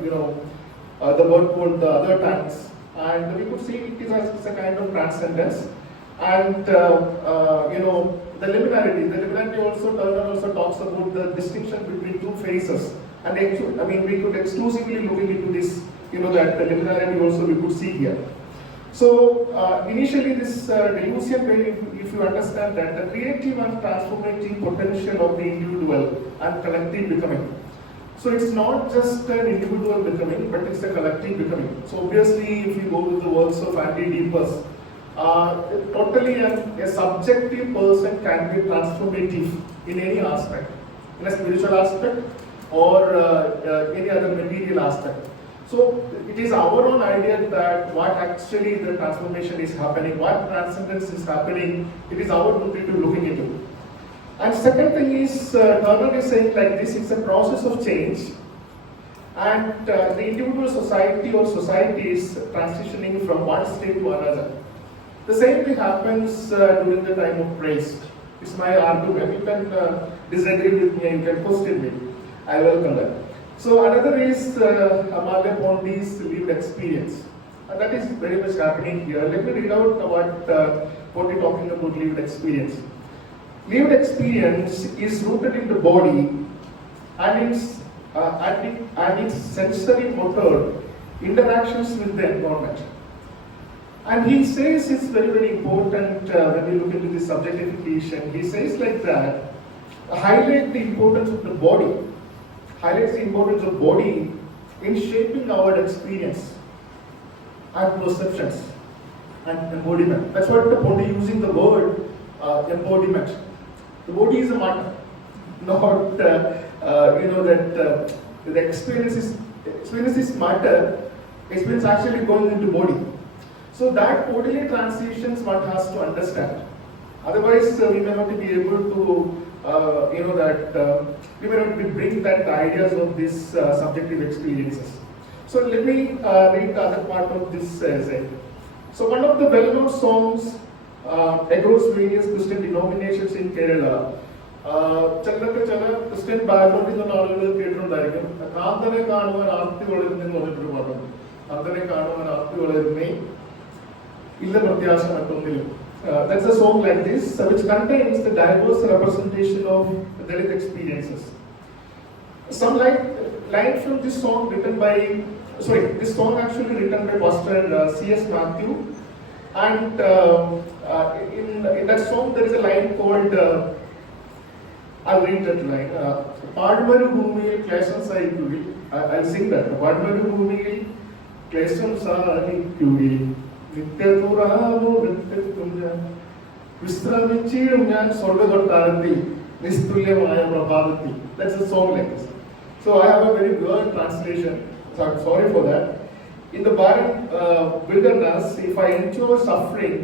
word called the other tongues, and we could see it is a kind of transcendence, and the liminality. The liminality also Turner also talks about the distinction between two phases, and we could exclusively looking into this. That the liminality also we could see here. So initially this delusion, if you understand that, the creative and transformative potential of the individual and collective becoming. So it's not just an individual becoming, but it's a collective becoming. So obviously, if you go with the works of Anti-Oedipus, totally a subjective person can be transformative in any aspect, in a spiritual aspect or any other material aspect. So it is our own idea that what actually the transformation is happening, what transcendence is happening, it is our duty to looking into. And second thing is, Turner is saying like this, it's a process of change, and the individual society or society is transitioning from one state to another. The same thing happens during the time of praise. It's my argument. You can disagree with me, you can question me. I welcome that. So another is Amalia Pondi's lived experience. And that is very much happening here. Let me read out what Pondi talking about lived experience. Lived experience is rooted in the body and its sensory motor interactions with the environment. And he says it's very, very important when we look into this subjectification. He says like that, highlight the importance of the body. Highlights the importance of body in shaping our experience and perceptions and embodiment. That's what the Pondi using the word embodiment. The body is a matter, not that the experience is matter. Experience actually going into body. So that bodily transitions one has to understand. Otherwise, we may not be able to. We may not bring that ideas of these subjective experiences. So let me read the other part of this essay. So one of the well-known songs across various Christian denominations in Kerala. ചിലർക്ക് ചില ക്രിസ്ത്യൻ ബാക്ക്ഗ്രൗണ്ടിൽ നിന്നുള്ള ആളുകൾ കേട്ടിട്ടുണ്ടായിരിക്കും, കാന്തനെ കാണുവാൻ ആർത്തി വളരുന്നെന്ന് പറഞ്ഞിട്ടൊരു പാട്ടുണ്ട്. കാന്തനെ കാണുവാൻ ആർത്തി വളരുന്നേ ഇല്ല പ്രത്യാശ മറ്റൊന്നിലും. That's a song like this, which contains the diverse representation of Dalit experiences. Some line from this song this song actually written by Pastor S Mathavan, and in that song there is a line called, I'll read that line. Padmaru bhumiyil klesham sahikkuvil. I'll sing that. Padmaru bhumiyil klesham sahikkuvil. Nityaturavu vrittattum njan. Vishramichidum njan sorgakottaarathil. Nistulyamaya prabhavathil. That's a song like this. So I have a very good translation. So I'm sorry for that. In the barren wilderness, if I endure suffering,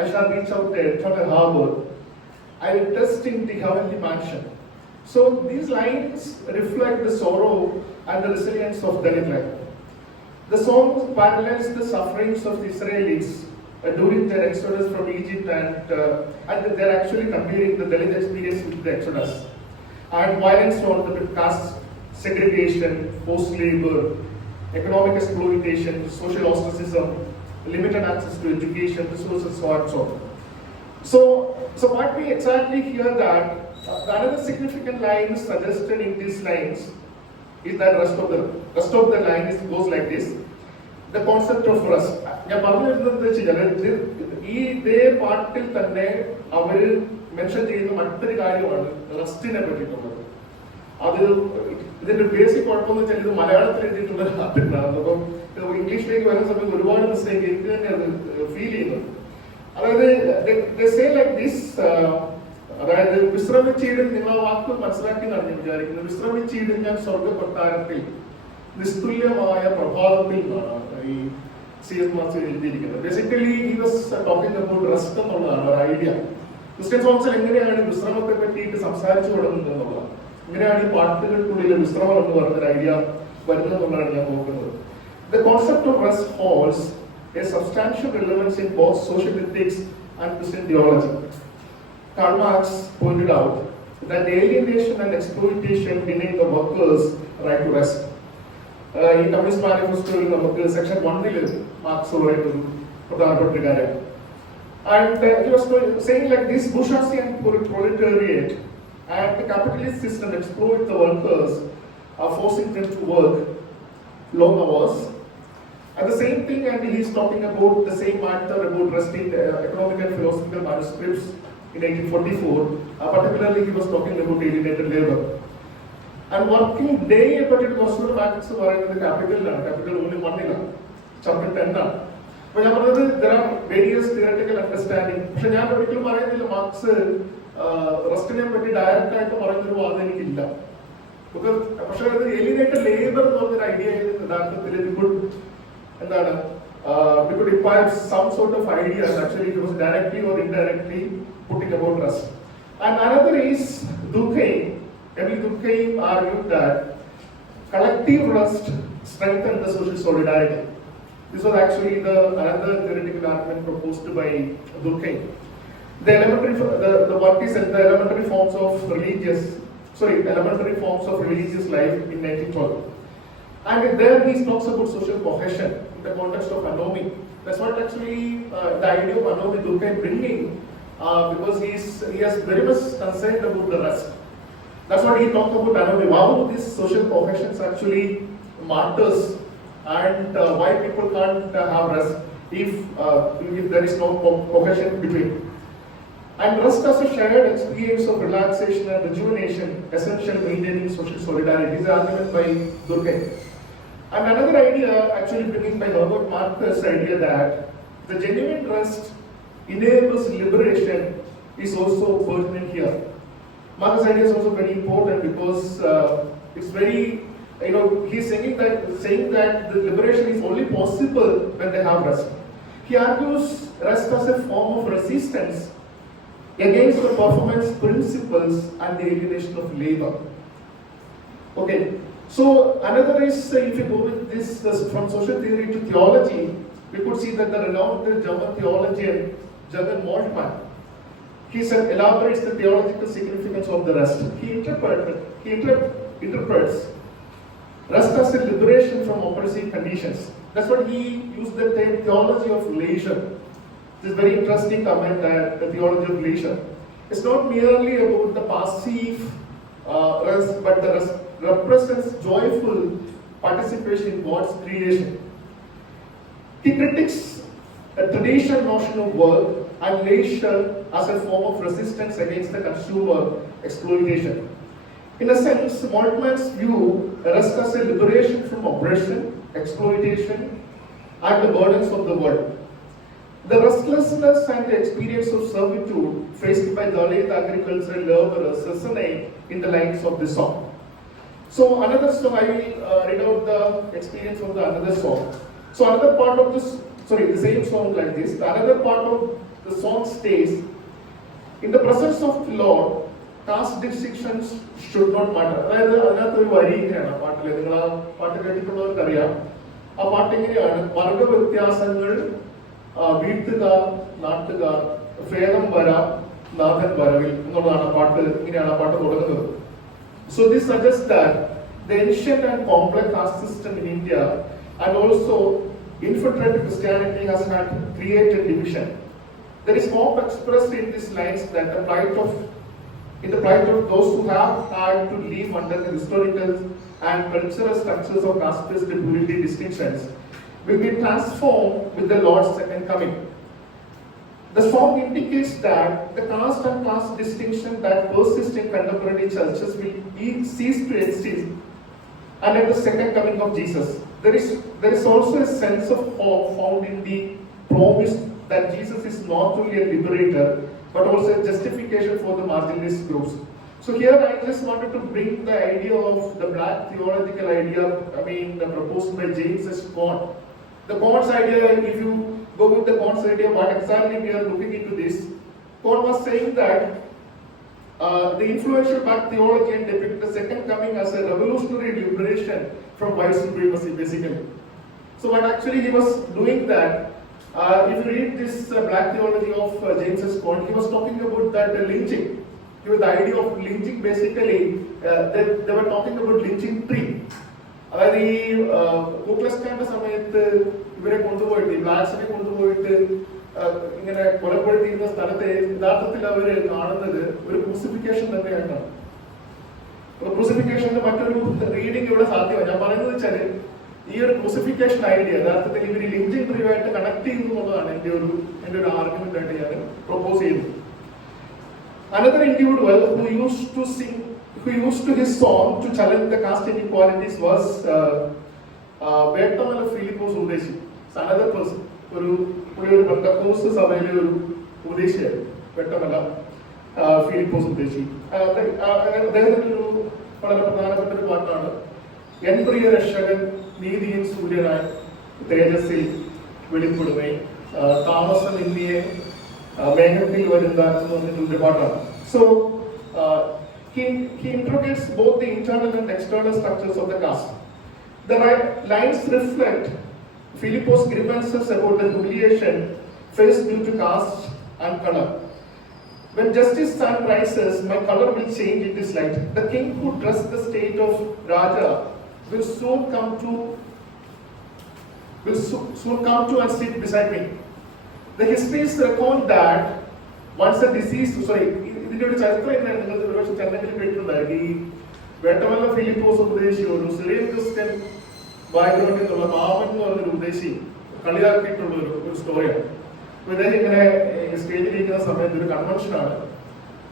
I shall reach out to eternal harbor. I will rest in the heavenly mansion. So these lines reflect the sorrow and the resilience of Dalit life. The song parallels the sufferings of the Israelis during their exodus from Egypt, and they're actually comparing the Dalit experience with the exodus. And violence on the caste segregation, forced labor, economic exploitation, social ostracism, limited access to education, resources, so on and so on. So what we exactly hear that another significant line suggested in these lines is that rest of the line goes like this: the concept of rest. ഞാൻ പറഞ്ഞിരുന്നത് വെച്ചാൽ ഈ ഇതേ പാട്ടിൽ തന്നെ അവർ മെൻഷൻ ചെയ്യുന്ന മറ്റൊരു കാര്യമാണ് റെസ്റ്റിനെ പറ്റിയിട്ടുള്ളത്. അത് ഇതിന്റെ ബേസിക് കുഴപ്പമെന്ന് വെച്ചാൽ ഇത് മലയാളത്തിൽ എഴുതിയിട്ടുള്ള പാട്ടുണ്ടാകും. അപ്പം ഇംഗ്ലീഷിലേക്ക് വരുന്ന സമയത്ത് ഒരുപാട് മിസ്റ്റേക്ക് എനിക്ക് തന്നെ അത് ഫീൽ ചെയ്യുന്നത്. അതായത് they say like this, അതായത് വിശ്രമിച്ചിടും, നിങ്ങൾ ആ വാക്ക് മനസ്സിലാക്കി എന്നാണ് ഞാൻ വിചാരിക്കുന്നത്. വിശ്രമിച്ചിടും ഞാൻ സ്വർഗ കൊട്ടാരത്തിൽ നിസ്തുല്യമായ പ്രഭാതത്തിൽ എന്നാണ് ഈ CS മാർക്സ് എഴുതിയിരിക്കുന്നത്. Basically he was talking about rest എന്നുള്ളതാണ് ഒരു ഐഡിയ. ക്രിസ്ത്യൻ സോങ്സിൽ എങ്ങനെയാണ് വിശ്രമത്തെ പറ്റിയിട്ട് സംസാരിച്ചു തുടങ്ങുന്നത് എന്നുള്ളതാണ്. ഇങ്ങനെയാണ് ഈ പാട്ടുകൾക്കുള്ളിൽ വിശ്രമം എന്ന് പറഞ്ഞൊരു ഐഡിയ വരുന്നതെന്നുള്ളതാണ് ഞാൻ നോക്കുന്നത്. The concept of rest holds a substantial relevance in both social ethics and Christian theology. Karl Marx pointed out that alienation and exploitation deny the workers' right to rest. In Communist Manifesto, section 1 Marx wrote and he was saying like this: bourgeoisie and proletariat and the capitalist system exploit the workers, forcing them to work long hours. And the same thing, and he is talking about the same matter about resting economic and philosophical manuscripts in 1844. Particularly, he was talking about alienated labor. And working day, but it was not Marx in the capital only 1 chapter 10. But there are various theoretical understanding. Marx റെസ്റ്റിനെ പറ്റി ഡയറക്റ്റ് ആയിട്ട് പറയുന്നൊരു വാദം എനിക്കില്ല. പക്ഷേ അത് alienated labor എന്ന് പറഞ്ഞൊരു ഐഡിയ യഥാർത്ഥത്തിൽ എന്താണ് we could impart some sort of ideas. Actually it was directly or indirectly putting about rest. And another is Durkheim. Emil Durkheim argued that collective rest strengthened the social solidarity. This was actually another theoretical argument proposed by Durkheim. The elementary forms of religious life in 1912. And there he talks about social cohesion in the context of anomy. That's what actually the idea of anomy Durkheim bringing, because he is very much concerned about the rest. That's what he talked about anomy. How these social cohesions actually matters, and why people can't have rest if there is no cohesion between. And rest as a shared experience of relaxation and rejuvenation, essential maintaining social solidarity, is an argument by Durkheim. And another idea, actually bringing by Herbert Marcus' idea that the genuine rest enables liberation, is also pertinent here. Marcus' idea is also very important because it's very, he's saying that the liberation is only possible when they have rest. He argues rest as a form of resistance against the performance principles and the alienation of labor. Okay, so another is, if you go with this from social theory to theology, we could see that the renowned German theologian German Moltmann. He elaborates the theological significance of the rest. He interprets rest as a liberation from oppressive conditions. That's what he used the term theology of leisure. This is very interesting comment that the theology of leisure. It's not merely about the passive rest, but the rest represents joyful participation in God's creation. He critiques a traditional notion of work and leisure as a form of resistance against the consumer exploitation. In a sense, Moltmann's view rest as a liberation from oppression, exploitation, and the burdens of the world. The restlessness and the experience of servitude faced by Dalit agricultural laborers resonate in the lines of this song. So another song, I will read out the experience of the another song. So another part of this, the same song like this. The another part of the song states, in the presence of the Lord, caste distinctions should not matter. അതായത് അതിനകത്ത് ഒരു വരി ഇങ്ങനെയാണ് പാട്ടില്, നിങ്ങൾ ആ പാട്ട് കേട്ടിട്ടുള്ളവർക്ക് അറിയാം. ആ പാട്ട് ഇങ്ങനെയാണ്, വർഗ വ്യത്യാസങ്ങൾ വീട്ടുകാർ നാട്ടുകാർ ഭേദം വരാം നാഥൻ വരവിൽ എന്നുള്ളതാണ് പാട്ട്. ഇങ്ങനെയാണ് ആ പാട്ട് തുടങ്ങുന്നത്. So this suggests that the ancient and complex caste system in India and also infiltrated Christianity has had created division. There is hope expressed in these lines that the plight of those who have had to live under the historical and cultural structures of caste-based purity distinctions will be transformed with the Lord's second coming. The song indicates that the caste and class distinction that persist in contemporary churches will cease to exist under the second coming of Jesus. There is also a sense of hope found in the promise that Jesus is not only a liberator but also a justification for the marginalized groups. So here I just wanted to bring the idea of the black theological idea, proposed by James S. Cone. The Cone's idea, if you go with the Cone's idea, what exactly we are looking into this, Cone was saying that the influential black theologian depicted the second coming as a revolutionary liberation from white supremacy, basically. So what actually he was doing that, if you read this black theology of James S. Cone, he was talking about that lynching. With the idea of lynching, basically, they were talking about lynching tree. അതായത് ഈ കൂക്ലസ്കാന്റെ സമയത്ത് ഇവരെ കൊണ്ടുപോയിട്ട് ബ്ലാക്സിനെ കൊണ്ടുപോയിട്ട് ഇങ്ങനെ കൊലപ്പെടുത്തിയിരുന്ന സ്ഥലത്തെ യഥാർത്ഥത്തിൽ അവര് കാണുന്നത് ഒരു ക്രൂസിഫിക്കേഷൻ തന്നെയാണ്. ക്രൂസിഫിക്കേഷന്റെ മറ്റൊരു റീഡിംഗ് ഇവിടെ സാധ്യമാണ്. ഞാൻ പറയുന്നത് വെച്ചാല് ഈ ഒരു ക്രൂസിഫിക്കേഷൻ ഐഡിയ യഥാർത്ഥത്തിൽ ഇവർ ലിഞ്ചിങ് ട്രീയുമായിട്ട് കണക്ട് ചെയ്യുന്നു എന്നുള്ളതാണ് എന്റെ ഒരു ആർഗ്യുമെന്റ് ആയിട്ട് ഞാൻ പ്രൊപ്പോസ് ചെയ്യുന്നത്. Another individual who used his song to challenge the caste inequalities was Vettamala Philippos Udeshi. It's another person. ഒരു പെന്തക്കോസ്റ്റ് സഭയിലെ ഒരു ഉപദേശിയാണ് Vettamala Philippos Udeshi. അദ്ദേഹത്തിന്റെ ഒരു വളരെ പ്രധാനപ്പെട്ട ഒരു പാട്ടാണ് എൻ പ്രിയ രക്ഷകൻ നീതിயின் സൂര്യനായി തേജസ്സിൽ വെളിപ്പെടുമേ താമസം ഇന്ത്യയെ മേഘത്തിൽ വരുന്ന എന്ന് പറഞ്ഞിട്ടുള്ള പാട്ടാണ്. So he interrogates both the internal and external structures of the caste. The lines reflect Philippos' grievances about the humiliation faced due to caste and color. When justice sun rises, my color will change in this light. The king who dressed the state of Raja will soon come to and sit beside me. The histories recount that once a deceased, ഇതിന്റെ ഒരു ചരിത്രം എങ്ങനെയാണ് നിങ്ങൾ ഒരുപക്ഷെ ചരിത്രത്തിൽ കേട്ടിട്ടുണ്ടായിരുന്നു. ഈ വേട്ടമല്ല ഫിലിപ്പോസ് ഉപദേശി ഒരു സിറിയൻ ക്രിസ്ത്യൻ ബാക്ക്ഗ്രൗണ്ടിൽ നിന്നുള്ള മാമൻ എന്ന് പറഞ്ഞൊരു ഉപദേശി കളിയാക്കിയിട്ടുള്ള ഒരു സ്റ്റോറിയാണ്. അപ്പൊ ഇദ്ദേഹം ഇങ്ങനെ സ്റ്റേജിൽ ഇരിക്കുന്ന സമയത്ത് ഒരു കൺവെൻഷനാണ്.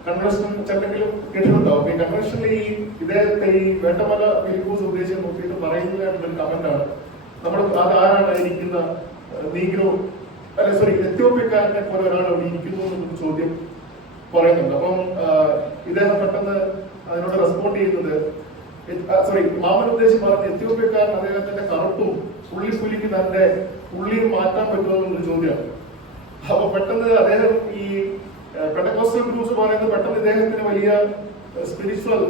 കൺവെൻഷൻ ചിലരെങ്കിലും കേട്ടിട്ടുണ്ടാവും. ഈ കൺവെൻഷനിൽ ഈ ഇദ്ദേഹത്തെ ഈ വേട്ടമല ഫിലിപ്പോസ് ഉപദേശിയെ നോക്കിയിട്ട് പറയുന്നതായിട്ടുള്ളൊരു കമന്റാണ്, നമ്മുടെ ആരാണ് ഇരിക്കുന്ന നീഗ്രോ എത്യോപ്യക്കാരനെ പോലെ ഒരാൾ അവിടെ ഇരിക്കുന്നു എന്നൊരു ചോദ്യം പറയുന്നുണ്ട്. അപ്പം ഇദ്ദേഹം പെട്ടെന്ന് അതിനോട് റെസ്പോണ്ട് ചെയ്യുന്നത് മാമൻ ഉദ്ദേശം പറഞ്ഞ എത്യോപ്യക്കാരൻ അദ്ദേഹത്തിന്റെ കറുപ്പും പുള്ളിക്ക് തന്റെ പുള്ളിയും മാറ്റാൻ പറ്റുമോ എന്നൊരു ചോദ്യമാണ്. അപ്പൊ പെട്ടെന്ന് അദ്ദേഹം ഈ പെന്തക്കോസ്റ്റൽ ഗ്രൂപ്പ്സ് പറയുന്നത് പെട്ടെന്ന് ഇദ്ദേഹത്തിന് വലിയ സ്പിരിച്വൽ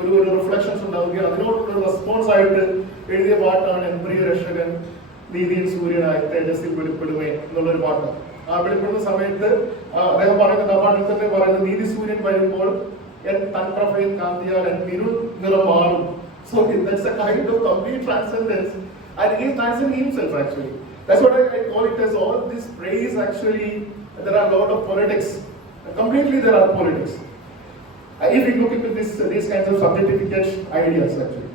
ഒരു റിഫ്ലക്ഷൻസ് ഉണ്ടാവുകയും അതിനോടുള്ള റെസ്പോൺസ് ആയിട്ട് എഴുതിയ പാട്ടാണ് എൻ പ്രിയ രക്ഷകൻ നീതിയിൽ സൂര്യനായി തേജസ്സിൽ വെളിപ്പെടുമേ എന്നുള്ളൊരു പാട്ടാണ്. വെളിപ്പെടുന്ന സമയത്ത് അദ്ദേഹം പറയുന്ന ഡബാണ്ടിൽ തന്നെ പറയുന്നത് നീതി സൂര്യൻ വരുമ്പോൾ തൻപ്രഭയിൽ കാന്തിയാൽ നിറം മാറും. So that's a kind of complete transcendence, and he is transcending himself actually. That's what I call it as all this praise actually. There are a lot of politics. Completely there are politics. If we look into these kinds of subjectification ideas actually.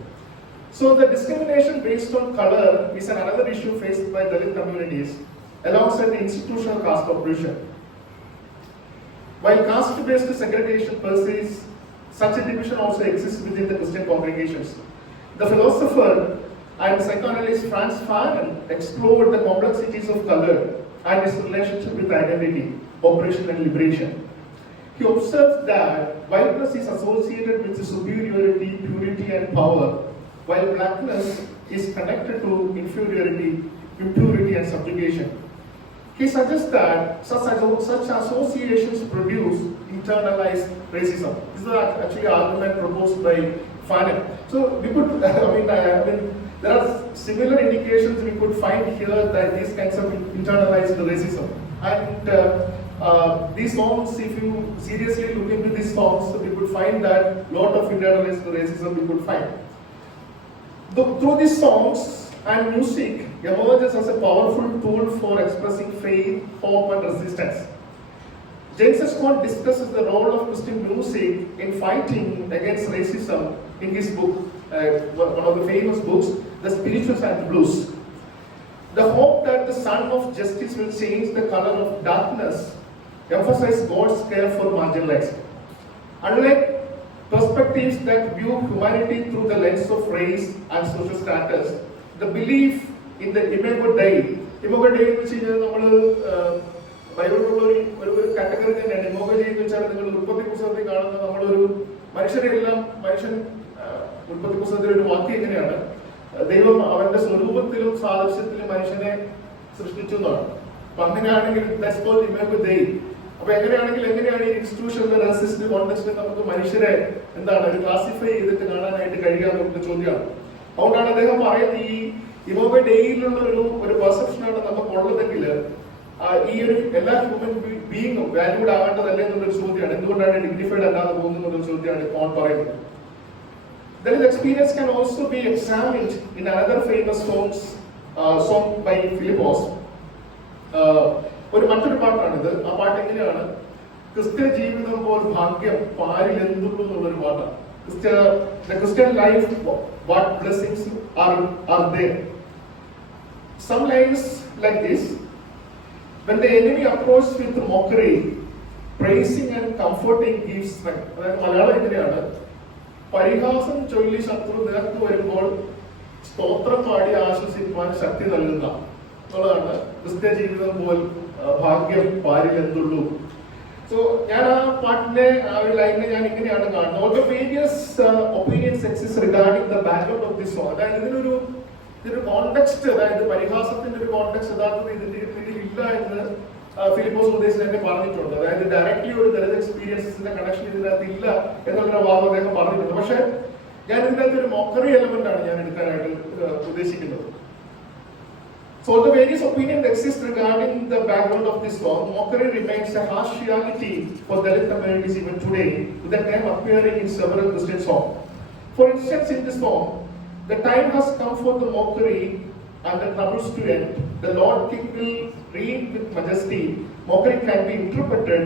So the discrimination based on color is another issue faced by Dalit communities alongside the institutional caste oppression. While caste-based segregation persists, such a division also exists within the Christian congregations. The philosopher and psychoanalyst Franz Fanon explored the complexities of color and its relationship with identity, oppression and liberation. He observes that whiteness is associated with superiority, purity and power, while blackness is connected to inferiority, impurity and subjugation. He suggests that such associations produce internalized racism. This is actually an argument proposed by Fanon. So we could, there are similar indications we could find here that these kinds of internalized racism. And these songs, if you seriously look into these songs, we could find that lot of internalized racism we could find. Through these songs and music emerges as a powerful tool for expressing faith, hope and resistance. James Scott discusses the role of Christian music in fighting against racism in his book, one of the famous books, The Spirituals and the Blues. The hope that the sun of justice will change the color of darkness emphasizes God's care for marginalized. Unlike perspectives that view humanity through the lens of race and social status, the belief in the imago Dei എന്ന് വെച്ച് കഴിഞ്ഞാൽ നമ്മൾ ബൈബിളിലുള്ള ഒരു കാറ്റഗറി തന്നെയാണ്. ഇമോഗോ ഡെയി എന്ന് വെച്ചാൽ നിങ്ങൾ ഉൽപ്പത്തി പുസ്തകത്തിൽ കാണുന്ന നമ്മളൊരു മനുഷ്യൻ ഉൽപ്പത്തി പുസ്തകത്തിലെ ഒരു വാക്യം എങ്ങനെയാണ്, ദൈവം അവന്റെ സ്വരൂപത്തിലും സാദൃശ്യത്തിലും മനുഷ്യനെ സൃഷ്ടിച്ചു എന്നാണ്. അപ്പൊ അങ്ങനെയാണെങ്കിൽ ദാറ്റ്സ് കോൾഡ് ഇമേഗോ ദെയ്. അപ്പൊ എങ്ങനെയാണ് ഈ ഇൻസ്റ്റിറ്റ്യൂഷനിലെ റെസിസ്റ്റ് കോണ്ടെക്സ്റ്റിൽ നമുക്ക് മനുഷ്യരെ എന്താണ് ഒരു ക്ലാസിഫൈ ചെയ്തിട്ട് കാണാനായിട്ട് കഴിയുക എന്നുള്ള ചോദ്യമാണ്. അതുകൊണ്ടാണ് അദ്ദേഹം പറയുന്നത് ഈ ഇമോഗോ ഡെയിലുള്ള ഒരു പെർസെപ്ഷനാണ് നമുക്ക് ഉള്ളതെങ്കിൽ ഈ ഒരു എല്ലാ ഹ്യൂമൻ ബീയിങ്ങും വാല്യൂഡ് ആവേണ്ടതല്ലേ എന്നുള്ളൊരു ചോദ്യമാണ്. എന്തുകൊണ്ടാണ് ഡിഗ്നിഫൈഡ് അല്ലാതെ പോകുന്നതെന്നുള്ള ചോദ്യമാണ് കോൺ പറയുന്നത്. This experience can also be examined in another famous song by Philippos. മറ്റൊരു പാട്ടാണിത്. ആ പാട്ട് എങ്ങനെയാണ്, ക്രിസ്ത്യ ജീവിതം പോൽ ഭാഗ്യം പാരിൽ എന്തുള്ളൂ എന്നുള്ളൊരു പാട്ടാണ്. The Christian life, what blessings are there? Some lines like this: when the enemy approaches with mockery, praising and comforting gives strength. അതായത് മലയാളം എങ്ങനെയാണ്, പരിഹാസം ചൊല്ലി ശത്രു നേർത്തു വരുമ്പോൾ സ്തോത്രം പാടി ആശ്വസിപ്പാൻ ശക്തി നൽകുന്ന എന്നുള്ളതാണ് ക്രിസ്ത്യ ജീവിതം പോൽ ഭാഗ്യം പാരിൽ എന്തുള്ളൂ. സോ ഞാൻ ആ പാട്ടിന്റെ ആ ഒരു ലൈനിനെ ഞാൻ ഇങ്ങനെയാണ് കാണുന്നത്. Also various opinions exist regarding the background of this song. അതായത് ഇതിനൊരു കോണ്ടെക്സ്റ്റ്, അതായത് പരിഹാസത്തിന്റെ ഒരു കോണ്ടെക്സ്റ്റ് യഥാർത്ഥത്തിൽ ഇതിലില്ല എന്ന് ഫിലിപ്പോസ് ഉദ്ദേശിച്ച് തന്നെ പറഞ്ഞിട്ടുണ്ട്. അതായത് ഡയറക്ട്ലി ഒരു ദളിത് എക്സ്പീരിയൻസിന്റെ കണക്ഷൻ ഇതിനകത്ത് ഇല്ല എന്നുള്ളൊരു വാദം അദ്ദേഹം പറഞ്ഞിട്ടുണ്ട്. പക്ഷെ ഞാൻ ഇതിനകത്ത് ഒരു മോക്കറി എലമെന്റ് ആണ് ഞാൻ എടുക്കാനായിട്ട് ഉദ്ദേശിക്കുന്നത്. So the various opinions exist regarding the background of this song. Mockery remains a harsh reality for Dalit communities even today, with the term appearing in several Christian songs. For instance, in this song, the time has come for the mockery and the troubles to end. The Lord King will reign with majesty. Mockery can be interpreted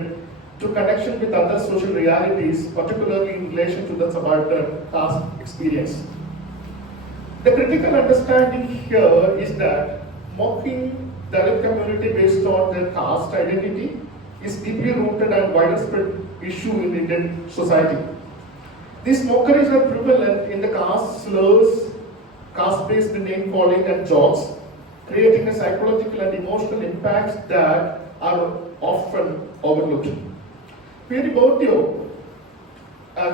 to connection with other social realities, particularly in relation to the subaltern caste experience. The critical understanding here is that mocking Dalit community based on their caste identity is deeply rooted and widespread issue in Indian society. These mockeries are prevalent in the caste slurs, caste-based name calling and jokes, creating a psychological and emotional impacts that are often overlooked. Pierre Bourdieu,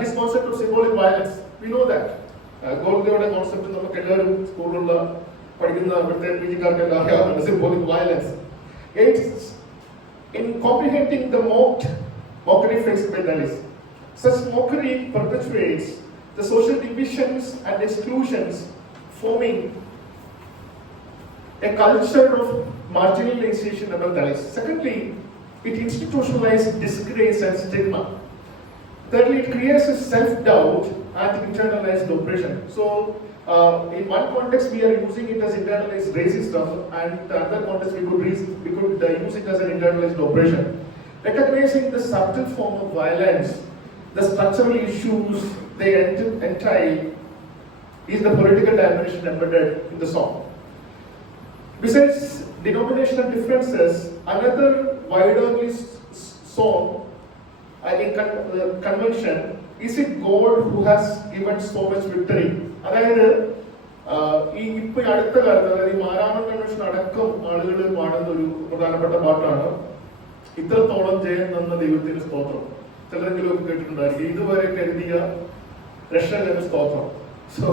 his concept of symbolic violence, we know that. Bourdieu's concept is നമുക്ക് എല്ലാവരും സ്കൂളിലുള്ള പഠിക്കുന്ന ഇവിടുത്തെ പിജിക്കാർക്കെല്ലാം അറിയാവുന്ന symbolic violence. It's in comprehending the mockery faced by Dalits. Such mockery perpetuates the social divisions and exclusions, forming a culture of marginalization among Dalits. Secondly, it institutionalized disgrace and stigma. Thirdly, it creates a self-doubt and internalized oppression. So, in one context, we are using it as internalized racism, and the other context, we could use it as an internalized oppression. Recognizing the subtle form of violence, the structural issues they entail, is the political dimension embedded in the song. Besides denominational differences, another widely song in convention, is it God who has given so much victory? അതായത് ഇപ്പൊ അടുത്ത കാലത്ത് അതായത് ഈ മാരാമൺ കൺവെൻഷൻ അടക്കം ആളുകൾ പാടുന്ന ഒരു പ്രധാനപ്പെട്ട പാട്ടാണ് ഇത്രത്തോളം ജയം തന്ന ദൈവത്തിന് സ്തോത്രം. ചിലരെങ്കിലും ഒക്കെ കേട്ടിട്ടുണ്ടായിരിക്കും, ഇതുവരെ കരുതിയ രക്ഷകന് സ്തോത്രം. സോ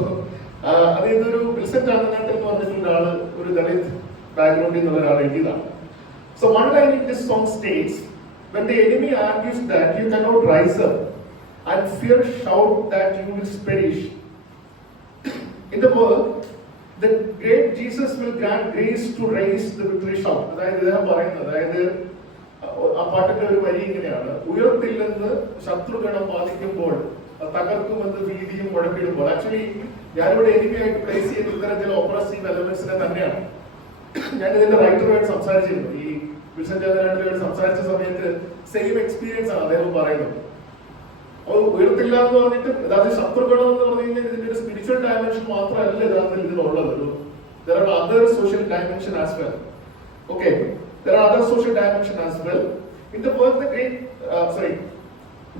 അത് ഇതൊരു വിൽസൺ ചാന്തനാട്ട് എന്ന് പറഞ്ഞിട്ടുള്ള ആള് ഒരു ദളിത് ബാക്ക്ഗ്രൗണ്ടിൽ നിന്നുള്ള ഒരാൾ എഴുതിയതാണ്. So one line in this song states, when the enemy argues that you cannot rise up and fear shout that you will perish. In the world, the great Jesus will grant grace to raise the victory shout. അതായത് ഇദ്ദേഹം പറയുന്നത്, അതായത് ആ പാട്ടിന്റെ ഒരു വരി ഇങ്ങനെയാണ്: ഉയർത്തില്ലെന്ന് ശത്രുഗണം ബാധിക്കുമ്പോൾ തകർക്കുമെന്ന് ഭീതിയും മുഴക്കിടുമ്പോൾ. ആക്ച്വലി ഞാനിവിടെ എനിമിയായിട്ട് പ്ലേസ് ചെയ്ത ഇത്തരം ചില ഓപ്പറേറ്റീവ് എലമെന്റ്സിനെ തന്നെയാണ് ഞാൻ ഇതിന്റെ റൈറ്ററുമായിട്ട് സംസാരിച്ചിരുന്നു. ഈ വിൽസൺ ചാന്തനാട്ടിലുമായിട്ട് സംസാരിച്ച സമയത്ത് സെയിം എക്സ്പീരിയൻസ് ആണ് അദ്ദേഹം പറയുന്നത്. അത് ഉയർത്തില്ല എന്ന് പറഞ്ഞിട്ട് അതായത് ശത്രുഗണം എന്ന് പറഞ്ഞു കഴിഞ്ഞാൽ ഇതിന്റെ ഒരു സ്പിരിച്വൽ ഡയമെൻഷൻ മാത്രമല്ല യഥാർത്ഥത്തിൽ ഇതിനുള്ളത്. There are other social dimension as well. Okay, there are other social dimension as well. In the work,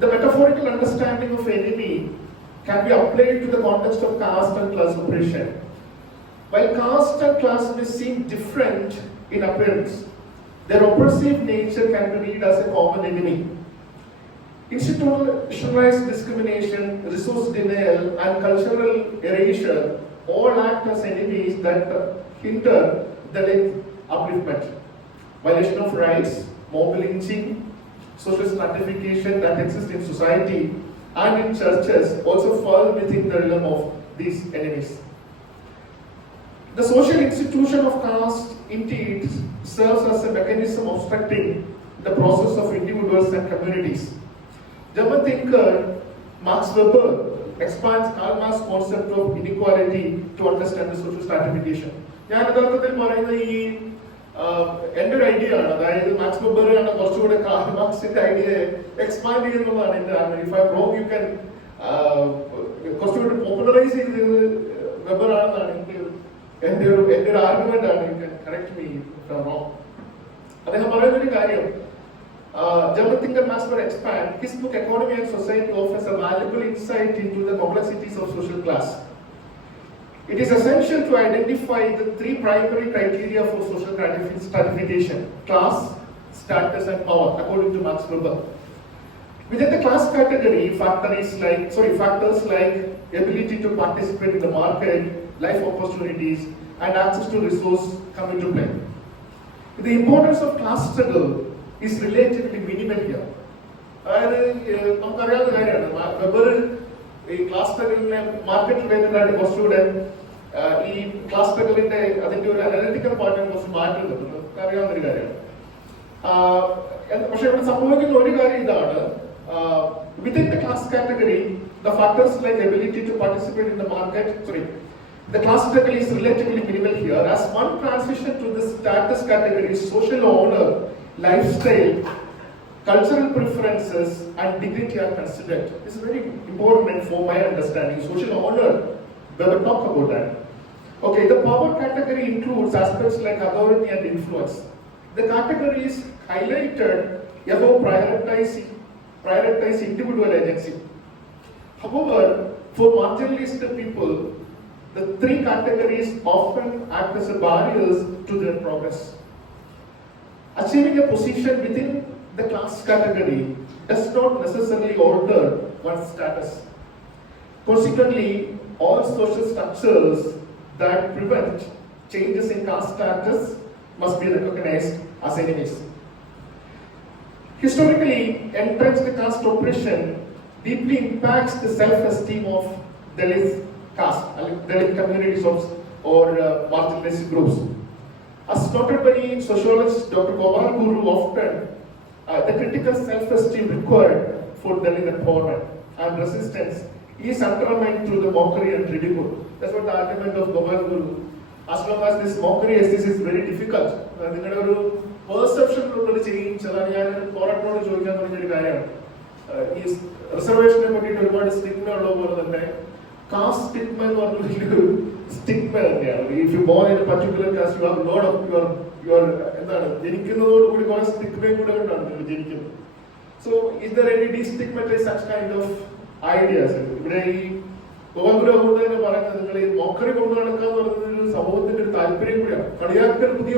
the metaphorical understanding of enemy can be applied to the context of caste and class oppression. While caste and class may seem different in appearance, their oppressive nature can be read as a common enemy. Institutionalized discrimination, resource denial, and cultural erasure all act as enemies that hinder Dalit upliftment. Violation of rights, mob lynching, social stratification that exists in society and in churches also fall within the realm of these enemies. The social institution of caste indeed serves as a mechanism obstructing the process of individuals and communities. German thinker Max Weber expands Karl Marx's concept of inequality to understand the social stratification. ഞാൻ യഥാർത്ഥത്തിൽ പറയുന്ന ഈ എൻ്റെ ഒരു ഐഡിയ ആണ്, അതായത് മാക്സ് വെബറാണ് കുറച്ചുകൂടെ കാർൽ മാർക്സിന്റെ ഐഡിയയെ എക്സ്പാൻഡ് ചെയ്യുന്നതാണ് എൻ്റെ ആഗ്രഹം. If I M wrong you can കുറച്ചുകൂടി പോപ്പുലറൈസ് ചെയ്തത് വെബറാണെന്നാണ് എൻ്റെ ഒരു ആർഗ്യുമെന്റ് ആണ്. You can correct me if I M wrong. അദ്ദേഹം പറയുന്ന ഒരു കാര്യം, German thinker Max Weber expand, his book Economy and Society offers a valuable insight into the complexities of social class. It is essential to identify the three primary criteria for social stratification: class, status, and power, according to Max Weber. Within the class category, factors like ability to participate in the market, life opportunities, and access to resources come into play. The importance of class struggle is relatively minimal here. അതായത് നമുക്കറിയാവുന്ന കാര്യമാണ്, വെബർ ഈ ക്ലാസ് സ്ട്രഗിളിനെ market related ആയിട്ട് കുറച്ചുകൂടെ ഈ ക്ലാസ് സ്ട്രഗിളിന്റെ അതിന്റെ ഒരു അനലിറ്റിക്കൽ പാർട്ടിനെ കുറച്ച് മാറ്റുന്നുണ്ട്, അറിയാവുന്ന ഒരു കാര്യമാണ്. പക്ഷെ ഇവിടെ സംഭവിക്കുന്ന ഒരു കാര്യം ഇതാണ്, within the class category, the factors like ability to participate in the market, the class struggle is relatively minimal here. As one transition to the status category, social honor, lifestyle, cultural preferences, and dignity are considered. This is very important for my understanding. Social honor, we will talk about that. Okay, the power category includes aspects like authority and influence. The category is highlighted above prioritize individual agency. However, for marginalized people, the three categories often act as barriers to their progress. Achieving a position within the class category does not necessarily alter one's status. Consequently, all social structures that prevent changes in caste status must be recognized as enemies. Historically, entrenched caste oppression deeply impacts the self-esteem of Dalit caste, Dalit communities or marginalized groups. As noted by sociologist Dr. Gopal Guru often, the critical self-esteem required for Dalit empowerment and resistance is undermined through the mockery and ridicule. That's what the argument of Gopal Guru. As long as this mockery exists, is very difficult. നിങ്ങളുടെ ഒരു പെർസെപ്ഷനിലുള്ള ചേഞ്ച് അതാണ് ഞാൻ കോറട്ടിനോട് ചോദിക്കാൻ പറഞ്ഞൊരു കാര്യമാണ്. ഈ റിസർവേഷനെ പറ്റിയിട്ട് ഒരുപാട് സ്റ്റിഗ്മ ഉള്ള പോലെ തന്നെ കാസ്റ്റ് സ്റ്റിഗ്മ എന്ന് പറഞ്ഞ വലിയൊരു സ്റ്റിഗ്മ തന്നെയാണ്. If you born in a particular caste you are load of your എന്താണ് ജനിക്കുന്നതോടുകൂടി കുറെ സ്റ്റിഗ്മയും കൂടെ കൊണ്ടാണ് നിങ്ങൾ ജനിക്കുന്നത്. So is there any destigmatize such kind of ideas? ഇവിടെ ഈ ഗോകുലം കൊണ്ട് തന്നെ പറയുന്നത് നിങ്ങൾ ഈ മോക്കറി കൊണ്ട് നടക്കുക എന്ന് പറയുന്നത് ഒരു സമൂഹത്തിന്റെ ഒരു താല്പര്യം കൂടിയാണ്. കളിയാക്കൽ പുതിയ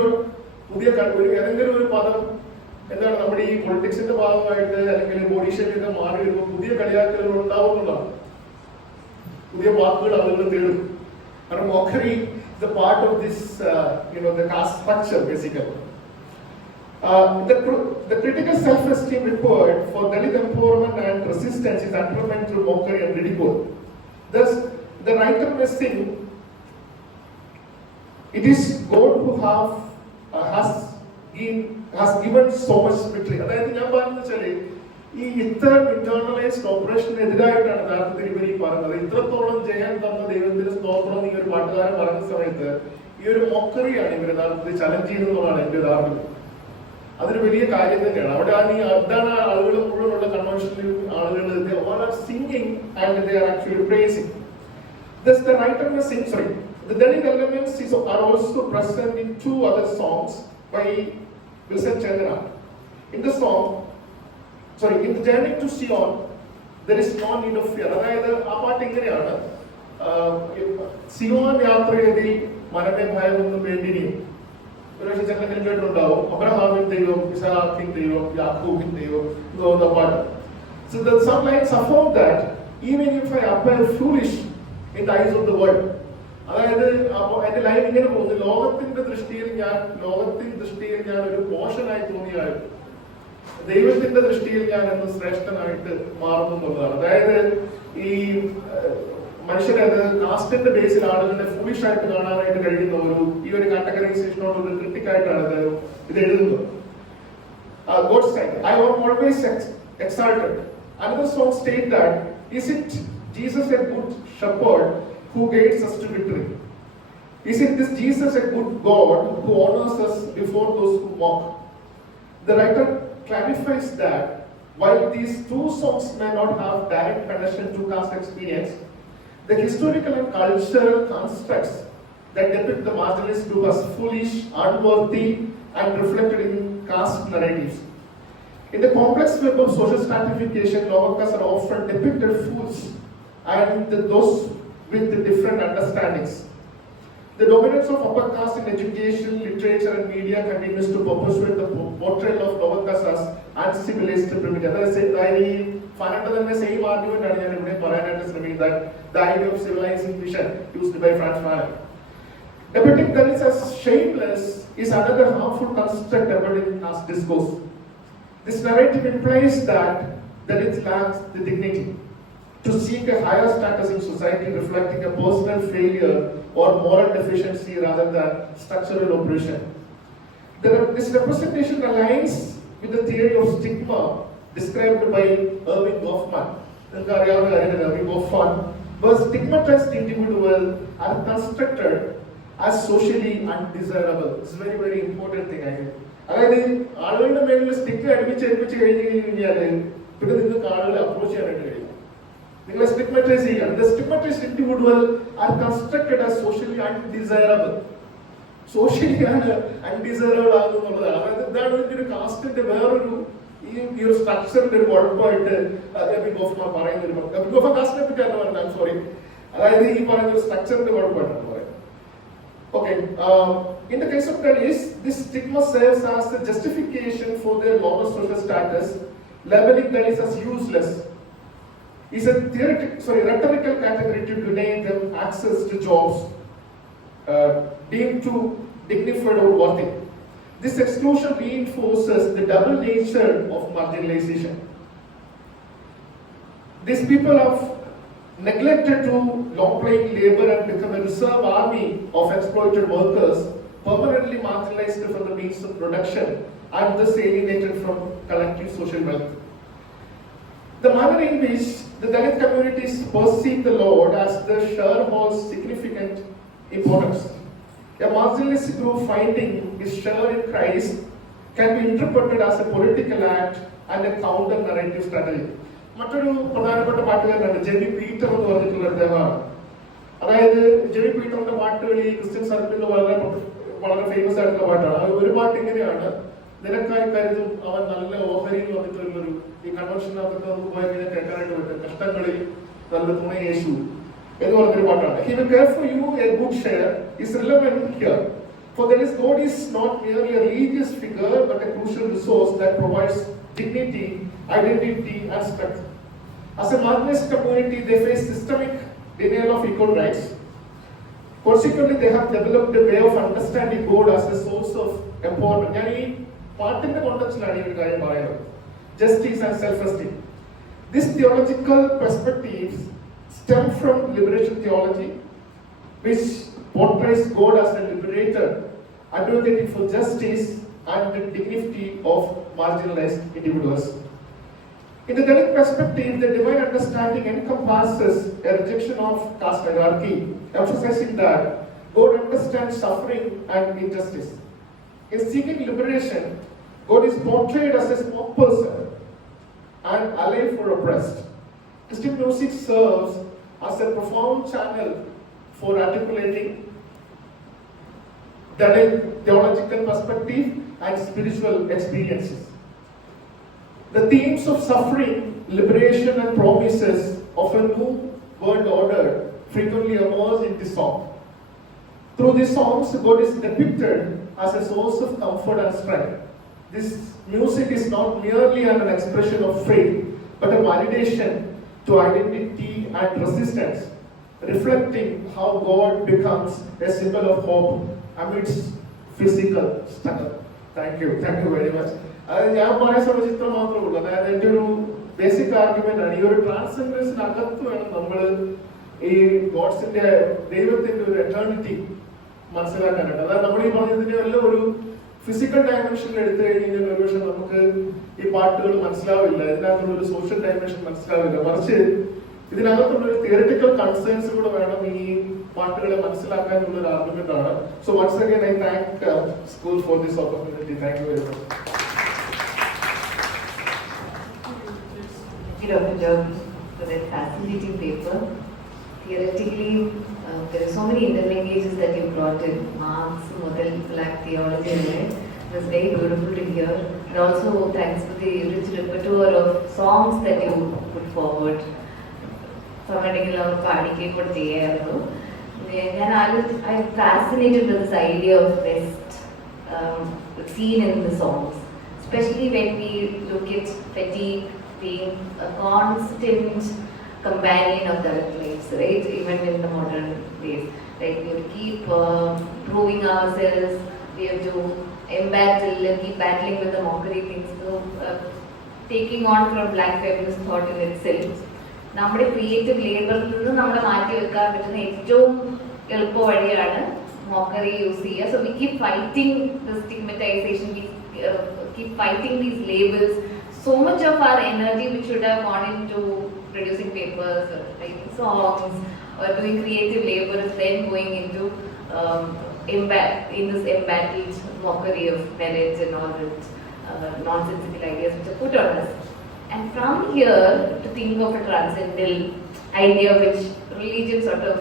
ഏതെങ്കിലും ഒരു പദം എന്താണ് നമ്മുടെ ഈ പൊളിറ്റിക്സിന്റെ ഭാഗമായിട്ട് അല്ലെങ്കിൽ ബോഡി ഷേപ്പിന്റെ മാറി വരുമ്പോൾ പുതിയ കളിയാക്കലുകൾ ഉണ്ടാവുന്നതാണ്. പുതിയ വാക്കുകൾ ആളുകൾ തേടും. കാരണം mockery is a part of this the caste structure basically. The critical self-esteem required for Dalit empowerment and resistance is undermined through mockery and ridicule. Thus, the writer may sing, it is God who has given so much victory. അതായത് ഞാൻ പറഞ്ഞത് വെച്ചാല് ഈ ഇത്തരം ഇന്റേണലൈസ്ഡ് ഓപ്പറേഷന് എതിരായിട്ടാണ് യഥാർത്ഥത്തിൽ ഇവർ ഈ പറഞ്ഞത്. ഇത്രത്തോളം ജയം തന്ന ദൈവത്തിന്റെ സ്തോത്രം ഈ ഒരു പാട്ടുകാരൻ പറയുന്ന സമയത്ത് ഈ ഒരു മൊക്കറിയാണ് ഇവർ യഥാർത്ഥത്തിൽ ചലഞ്ച് ചെയ്യുന്നതാണ് എന്റെ ഒരു അറിവ്. അതൊരു വലിയ കാര്യം തന്നെയാണ്. അവിടെ അതാണ് ആളുകൾ മുഴുവനുള്ള കൺവെൻഷനിൽ ആളുകൾ singing and they are actually praising. Thus the writer may sing, the Dalit elements are also present in two other songs by Wilson Chandra. In the song, in the journey to Sion, there is no need of fear. അതായത് ആ പാട്ട് ഇങ്ങനെയാണ്, സിയോൻ യാത്രയിൽ മനമേ ഭയമൊന്നും വേണ്ടിയും ഒരു പക്ഷേ ചെറുതെങ്കിലും കേട്ടിട്ടുണ്ടാവും. അബ്രഹാമിൻ ദൈവം, ഇസഹാക്കിൻ ദൈവം, യാക്കൂബിൻ ദൈവം എന്ന് തോന്നുന്ന പാട്ട്. So the some lines affirm that even if I appear foolish in the eyes of the world, അതായത് എന്റെ ലൈൻ ഇങ്ങനെ പോകുന്നു, ലോകത്തിന്റെ ദൃഷ്ടിയിൽ ഞാൻ ഒരു മോശനായി തോന്നിയാലും ദൈവത്തിന്റെ ദൃഷ്ടിയിൽ ഞാൻ എന്ന് ശ്രേഷ്ഠനായിട്ട് മാറുന്നു എന്നുള്ളതാണ്. അതായത് ഈ മനുഷ്യരെ അത് കാസ്റ്റിന്റെ ബേസിൽ ആളുകളെ ഫുളിഷ് ആയിട്ട് കാണാനായിട്ട് കഴിയുന്ന ഈ ഒരു കാറ്റഗറൈസേഷനോട് ഒരു ക്രിട്ടിക്കായിട്ടാണ് ഇത് എഴുതുന്നത്. God's side, I am always exalted. Another song states that, is it Jesus a good shepherd who guides us to victory? Is it this Jesus a good God who honors us before those who mock? The writer clarifies that while these two songs may not have direct connection to caste experience, the historical and cultural constructs that depict the marginalized group as foolish, unworthy, and reflected in caste narratives. In the complex web of social stratification, lower castes are often depicted fools and those with the different understandings. The dominance of upper caste in education, literature, and media continues to perpetuate the portrayal of lower caste as uncivilized primitive. That is the same argument that the idea of civilizing vision used by Franz Fanon. Depicting Dalits as shameless is another harmful construct embedded in caste discourse. This narrative implies that Dalits lack the dignity to seek a higher status in society, reflecting a personal failure or moral deficiency rather than structural oppression. This representation aligns with the theory of stigma described by Erving Goffman. Where stigmatized individuals are constructed as socially undesirable. This is a very, very important thing, I think. അതായത് ആളുകളുടെ മേലിൽ സ്റ്റിക്ക് അടുപ്പിച്ച് കഴിഞ്ഞ് കഴിഞ്ഞാൽ പിന്നെ നിങ്ങൾക്ക് ആളുകളെ അപ്രോച്ച് ചെയ്യാനായിട്ട് കഴിയും. നിങ്ങളെ സ്റ്റിഗ്മറ്റൈസ് ചെയ്യാം. The stigmatized individual are constructed as socially undesirable. Socially undesirable ആകുന്നുള്ളതാണ്. അതായത് ഇതാണ് ഇതിന്റെ ഒരു കാസ്റ്റിന്റെ വേറൊരു ഈ ഒരു സ്ട്രക്ചറിന്റെ ഒരു കുഴപ്പമായിട്ട് ഗോഫ്മാൻ പറയുന്ന ഗോഫ കാസ്റ്റിനെ പറ്റിയാണ് പറയുന്നത്. സോറി, അതായത് ഈ പറയുന്ന ഒരു സ്ട്രക്ചറിന്റെ കുഴപ്പമായിട്ടാണ് പറയുന്നത്. Okay, in the case of Dalits, this stigma serves as the justification for their lower social status, labeling Dalits as useless. Is a rhetorical category to deny them access to jobs deemed too dignified or worthy. This exclusion reinforces the double nature of marginalization. These people have neglected to long-playing labor and become a reserve army of exploited workers permanently marginalized from the means of production and thus alienated from collective social wealth. The manner in which the Dalit communities perceive the Lord as the share holds significant importance. A marginalist group finding his share in Christ can be interpreted as a political act and a counter-narrative strategy. മറ്റൊരു പ്രധാനപ്പെട്ട പാട്ടുകാരനാണ് JB Peter എന്ന് പറഞ്ഞിട്ടുള്ള അദ്ദേഹമാണ്. അതായത് ജെബി പീറ്ററിന്റെ പാട്ടുകൾ ഈ ക്രിസ്ത്യൻ സർക്കിളിൽ വളരെ ഫേമസ് ആയിട്ടുള്ള പാട്ടാണ്. ഒരു പാട്ട് ഇങ്ങനെയാണ്: നിനക്കായി കരുതും അവൻ നല്ല ഓഹരിയിൽ വന്നിട്ടുള്ളൊരു ഈ കൺവെൻഷനകത്തൊക്കെ നമുക്ക് പോയി ഇങ്ങനെ കേൾക്കാനായിട്ട് പറ്റും. കഷ്ടങ്ങളിൽ നല്ല തുണ യേശു എന്ന് പറഞ്ഞൊരു പാട്ടാണ്. He will care for you a good share is relevant here. For there is God is not merely a religious figure but a crucial resource that provides dignity, identity and strength. As a marginalized community, they face systemic denial of equal rights. Consequently, they have developed a way of understanding God as a source of empowerment. ഞാൻ ഈ പാട്ടിന്റെ കോണ്ടെക്സ്റ്റിലാണ് ഈ ഒരു കാര്യം പറയുന്നത്. Justice and self-esteem. These theological perspectives stem from liberation theology, which portrays God as a liberator, advocating for justice and the dignity of marginalized individuals. In the Dalit perspective, the divine understanding encompasses a rejection of caste hierarchy, emphasizing that God understands suffering and injustice. In seeking liberation, God is portrayed as a spokesperson and ally for oppressed. Christian music serves as a profound channel for articulating Dalit theological perspective and spiritual experiences. The themes of suffering, liberation, and promises of a new world order frequently emerge in this song. Through these songs, God is depicted as a source of comfort and strength. This music is not merely an expression of faith, but a validation to identity and resistance, reflecting how God becomes a symbol of hope amidst physical struggle. Thank you very much. ഞാൻ പറയാൻ ശ്രമിച്ചിട്ട് മാത്രമേ ഉള്ളൂ. അതായത് എൻ്റെ ഒരു basic argument ആണ്, ഈ ഒരു ട്രാൻസ്ജെൻഡേഴ്സിനകത്ത് വേണം നമ്മൾ ഈ ഗോഡ്സിന്റെ ദൈവത്തിന്റെ ഒരു എറ്റേണിറ്റി മനസ്സിലാക്കാനായിട്ട്. അതായത് നമ്മൾ ഈ പറഞ്ഞതിന്റെ എല്ലാം ഒരു ഫിസിക്കൽ ഡയമെൻഷനിൽ എടുത്തു കഴിഞ്ഞാൽ ഒരുപക്ഷെ നമുക്ക് ഈ പാട്ടുകൾ മനസ്സിലാവില്ല, ഇതിനകത്തുള്ള ഒരു സോഷ്യൽ ഡയമെൻഷൻ മനസ്സിലാവില്ല. മറിച്ച് ഇതിനകത്തുള്ള ഒരു തിയറിറ്റിക്കൽ കൺസേൺസ് കൂടെ വേണം ഈ പാട്ടുകളെ മനസ്സിലാക്കാൻ എന്നുള്ള ഒരു ആർഗ്യുമെന്റ് ആണ്. So once again I thank school for this opportunity. Thank you very much. Dr. Joby, for that fascinating paper. Theoretically, there are so many interlinkages that you brought in. Marx, model, black theology, right? It was very beautiful to hear. And also, thanks for the rich repertoire of songs that you put forward. I'm fascinated with this idea of West seen in the songs, especially when we look at fatigue being a constant companion of the lives, right? Even in the modern days, like we have to keep proving ourselves, we have to embattle and keep battling with the mockery things. So, taking on from black feminist thought in itself, നമ്മുടെ creative ലേബറിൽ നിന്ന് നമ്മളെ മാറ്റി വെക്കാൻ പറ്റുന്ന ഏറ്റവും എളുപ്പ വഴിയാണ് മോക്കറി യൂസ് ചെയ്യുക. So we keep fighting the stigmatization, we keep fighting these labels. So much of our energy which should have gone into producing papers or writing songs or doing creative labor is then going into in this embattled mockery of marriage and all that nonsensical ideas which are put on us. And from here to think of a transcendental idea which religion sort of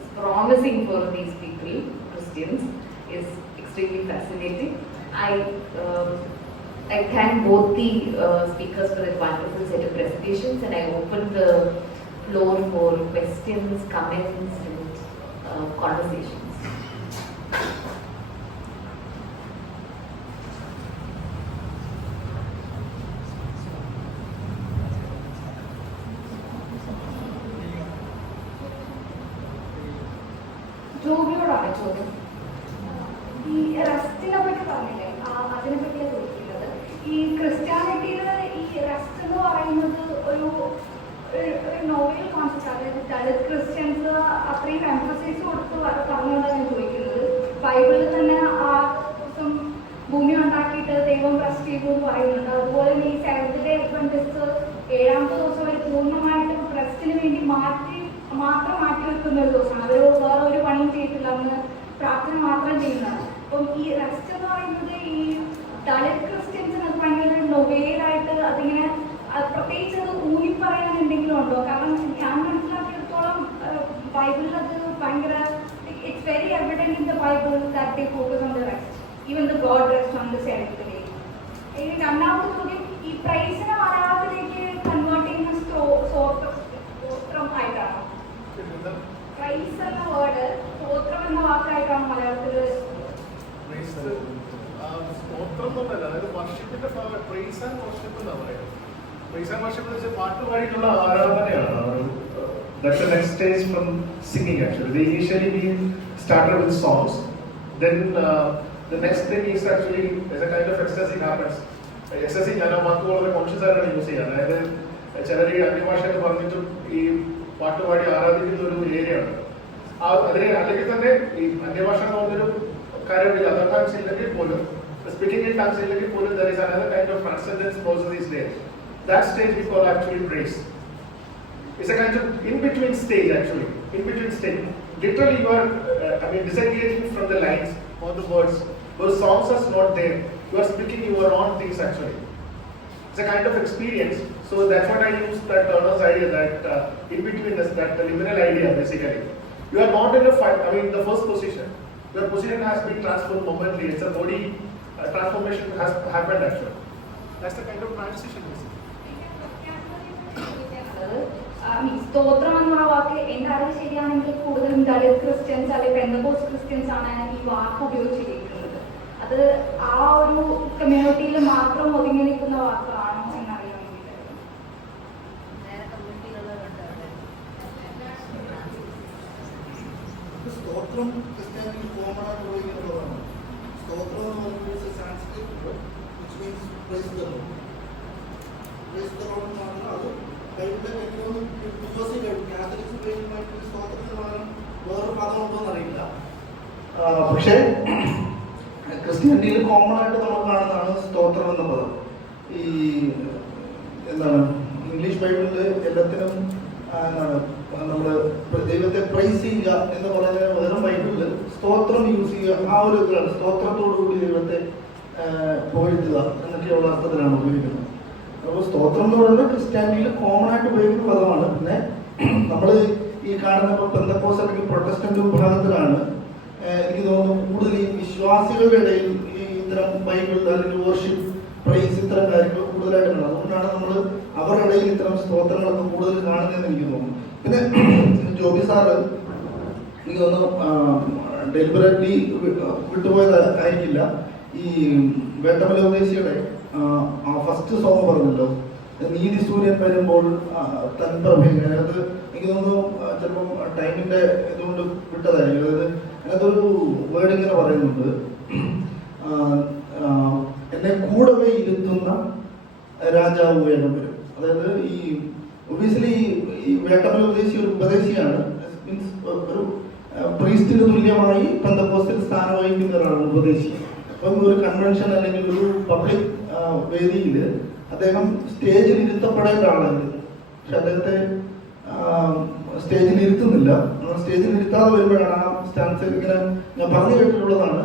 is promising for these people, Christians, is extremely fascinating. I thank both the speakers for the wonderful set of presentations, and I open the floor for questions, comments, and conversations. ജോബിയോടാണ് ചോദ്യം. ഈ റെസ്റ്റിനെ പറ്റി പറഞ്ഞില്ലേ, അതിനെ പറ്റിയാണ് ചോദിക്കുന്നത്. ഈ ക്രിസ്ത്യാനിറ്റിയിൽ ഈ റെസ്റ്റ് എന്ന് പറയുന്നത് ഒരു നോവൽ കോൺസെപ്റ്റ്, അതായത് ദളിത് ക്രിസ്ത്യൻസ് അത്രയും എംഫസൈസ് കൊടുത്ത് പറഞ്ഞുകൊണ്ടാണ് ഞാൻ ചോദിക്കുന്നത്. ബൈബിളിൽ തന്നെ ദൈവം റെസ്റ്റ് ചെയ്തു എന്ന് പറയുന്നുണ്ട്. അതുപോലെ തന്നെ ഈ സെവൻത് ഡേ അഡ്വന്റിസ്റ്റ് 7ാമത്തെ ദിവസം അവർ പൂർണ്ണമായിട്ടും റെസ്റ്റിന് വേണ്ടി മാത്രം മാറ്റി വെക്കുന്ന ഒരു ദിവസമാണ്. അവർ വേറെ ഒരു പണിയും ചെയ്തിട്ടില്ല, അന്ന് പ്രാർത്ഥന മാത്രം ചെയ്യുന്നതാണ്. അപ്പം ഈ റെസ്റ്റ് എന്ന് പറയുന്നത് ഈ ദളിത് ക്രിസ്ത്യൻസിന് അത് ഭയങ്കര നൊവേലായിട്ട് അതിങ്ങനെ പ്രത്യേകിച്ച് അത് ഊന്നിപ്പറയാൻ എന്തെങ്കിലും ഉണ്ടോ? കാരണം ഞാൻ മനസ്സിലാക്കിയെടുത്തോളം ബൈബിളിൽ അത് ഭയങ്കര it's very evident in the Bible that they focus on the rest, even the God rest on the seventh day. ഇനി രണ്ടാമത്തെ ചോദ്യം, ഈ പ്രൈസിനെ മലയാളത്തിലേക്ക് കൺവേർട്ട് ചെയ്യുന്ന സ്തോത്രം ആയിട്ടാണോ? പ്രൈസ് എന്ന വേർഡ് സ്തോത്രം എന്ന വാക്കായിട്ടാണ് മലയാളത്തിൽ? സ്തോത്രം എന്നല്ല, അതായത് വർഷിപ്പിന്റെ പ്രൈസ് ആൻഡ് വർഷിപ്പ് എന്നാ പറയുന്നത്. പ്രൈസ് ആൻഡ് വർഷിപ്പ് എന്ന് വെച്ചാൽ പാട്ടുപാടിയിട്ടുള്ള ആരാധനയാണ്. That's the next stage from singing actually. They initially started with songs. Then the next thing is actually there's a kind of ecstasy happens. Ecstasy ഞാൻ വാക്ക് വളരെ കോൺഷ്യസ് ആയിട്ടാണ് യൂസ് ചെയ്യുന്നത്. അതായത് ചിലർ ഈ അന്യഭാഷ എന്ന് പറഞ്ഞിട്ടും ഈ പാട്ടുപാടി ആരാധിക്കുന്ന ഒരു ഏരിയ ആണ്. അതിന് അല്ലെങ്കിൽ തന്നെ ഈ അന്യഭാഷ എന്ന് പറഞ്ഞൊരു കാര്യം അതർ ടൈംസ് ഇല്ലെങ്കിൽ പോലും സ്പീക്കിംഗ് ഇൻ ടൈംസ് ഇല്ലെങ്കിൽ പോലും there is another kind of transcendence process is there. That stage we call actually praise. It's a kind of in-between stage actually. In-between stage. Literally you are disengaging from the lines or the words. Those songs are not there. You are speaking your own things actually. It's a kind of experience. So that's what I use that Turner's idea that in-between is that liminal idea basically. You are not in the first position. Your position has been transformed momentarily. It's a body transformation has happened actually. That's the kind of transition basically. സ്തോത്രം എന്നുള്ള വാക്ക് എന്റെ അറിവ് ശരിയാണെങ്കിൽ കൂടുതലും ദളിത് ക്രിസ്ത്യൻസ് അല്ലെങ്കിൽ Pentecost Christians ആണ് ഈ വാക്ക് ഉപയോഗിച്ചിരിക്കുന്നത്. അത് ആ ഒരു കമ്മ്യൂണിറ്റിയിൽ മാത്രം ഒതുങ്ങി നിൽക്കുന്ന വാക്കാണോ എന്നറിയാൻ വേണ്ടിയിട്ട്. സ്തോത്രം ക്രിസ്ത്യാനിയിൽ കോമൺ ആയിട്ട് ഉപയോഗിക്കുന്നതാണ്. സ്തോത്രം എന്ന് പറയുന്നത് Sanskrit which means praise the Lord. Praise the Lord എന്ന് പറഞ്ഞാൽ അത് ബൈബിളിലെ കാത്തലിക്സ് ഉപയോഗിക്കുമ്പോൾ സ്തോത്രത്തിന് പകരം വേറൊരു പദമുണ്ടോന്ന് അറിയില്ല. പക്ഷേ ക്രിസ്ത്യാനിറ്റിയിൽ കോമൺ ആയിട്ട് നമ്മൾ കാണുന്നതാണ് സ്തോത്രം എന്ന പദം. ഈ എന്താണ് ഇംഗ്ലീഷ് ബൈബിളിൽ എല്ലാത്തിനും എന്താണ് നമ്മൾ ദൈവത്തെ പ്രൈസ് ചെയ്യുക എന്ന് പറയുന്നതിന് പകരം ബൈബിളിൽ സ്തോത്രം യൂസ് ചെയ്യുക, ആ ഒരു ഇതിലാണ് സ്തോത്രത്തോടു കൂടി ദൈവത്തെ പുകഴ്ത്തുക എന്നൊക്കെയുള്ള അർത്ഥത്തിലാണ് ഉപയോഗിക്കുന്നത്. അപ്പോൾ സ്തോത്രം എന്ന് പറയുന്നത് ക്രിസ്ത്യാനിറ്റിയിൽ കോമൺ ആയിട്ട് ഉപയോഗിക്കുന്ന പദമാണ്. പിന്നെ നമ്മൾ ഈ കാണുന്ന ഇപ്പോൾ പെന്തക്കോസ്റ്റ് അല്ലെങ്കിൽ പ്രൊട്ടസ്റ്റന്റ് വിഭാഗത്തിലാണ് എനിക്ക് തോന്നുന്നു കൂടുതൽ ഈ വിശ്വാസികളുടെ ഇടയിൽ ഈ ഇത്തരം ബൈബിൾ അല്ലെങ്കിൽ വർഷിപ്പ് പ്രൈസ് ഇത്തരം കാര്യങ്ങൾ കൂടുതലായിട്ട് കാണും. അതുകൊണ്ടാണ് നമ്മൾ അവരുടെ ഇടയിൽ ഇത്തരം സ്തോത്രങ്ങളൊക്കെ കൂടുതൽ കാണുന്നതെന്ന് എനിക്ക് തോന്നുന്നു. പിന്നെ ജോബി സാറ് എനിക്ക് തോന്നുന്നു ഡെലിബറേറ്റ്ലി വിട്ടുപോയതായിരിക്കില്ല. ഈ വേട്ടമലോദേശിയുടെ ഫസ്റ്റ് സോങ് പറഞ്ഞല്ലോ, നീതി സൂര്യൻ വരുമ്പോൾ തൻപ്രഭേന, അത് എനിക്ക് തോന്നുന്നു ചിലപ്പം ടൈമിന്റെ ഇതുകൊണ്ട് വിട്ടതായിരിക്കും. അതായത് അതിനകത്തൊരു വേർഡ് ഇങ്ങനെ പറയുന്നുണ്ട്, എന്നെ കൂടവേ ഇരുത്തുന്ന രാജാവ് വേഗം വരും. അതായത് ഈ ഒബിയസ്ലി ഈ വേട്ടമലോദേശി ഒരു ഉപദേശിയാണ്, മീൻസ് ഒരു പ്രീസ്റ്റിന് തുല്യമായി പെന്തക്കോസ്റ്റിൽ സ്ഥാനം വഹിക്കുന്ന ഒരാളാണ് ഉപദേശി. അപ്പം ഒരു കൺവെൻഷൻ അല്ലെങ്കിൽ ഒരു പബ്ലിക് വേദിയിൽ അദ്ദേഹം സ്റ്റേജിൽ ഇരുത്തപ്പെടേണ്ട ആളാണ്. പക്ഷെ അദ്ദേഹത്തെ സ്റ്റേജിൽ ഇരുത്തുന്നില്ല. സ്റ്റേജിൽ ഇരുത്താതെ വരുമ്പോഴാണ് ആ സ്റ്റാൻസ് ഇങ്ങനെ ഞാൻ പറഞ്ഞു കേട്ടിട്ടുള്ളതാണ്,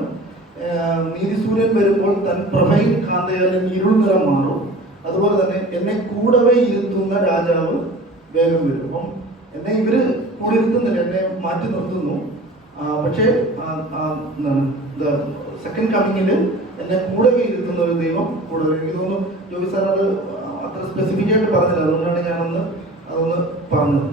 നീതിസൂര്യൻ വരുമ്പോൾ തൻ പ്രഭയിൽ കാന്തയാലും ഇരുൾ നിറം മാറും, അതുപോലെ തന്നെ എന്നെ കൂടവേ ഇരുത്തുന്ന രാജാവ് വേഗം വരും. അപ്പം എന്നെ ഇവര് കൂടെ ഇരുത്തുന്നില്ല, എന്നെ മാറ്റി നിർത്തുന്നു. പക്ഷേ സെക്കൻഡ് കമ്മിങ്ങിൽ എന്നെ കൂടവേ ഇരുത്തുന്ന ഒരു ദൈവം കൂടെ. എനിക്ക് തോന്നുന്നു ജോബി സാർ അത് അത്ര സ്പെസിഫിക് ആയിട്ട് പറഞ്ഞില്ല, അതുകൊണ്ടാണ് അതൊന്ന് പറഞ്ഞത്.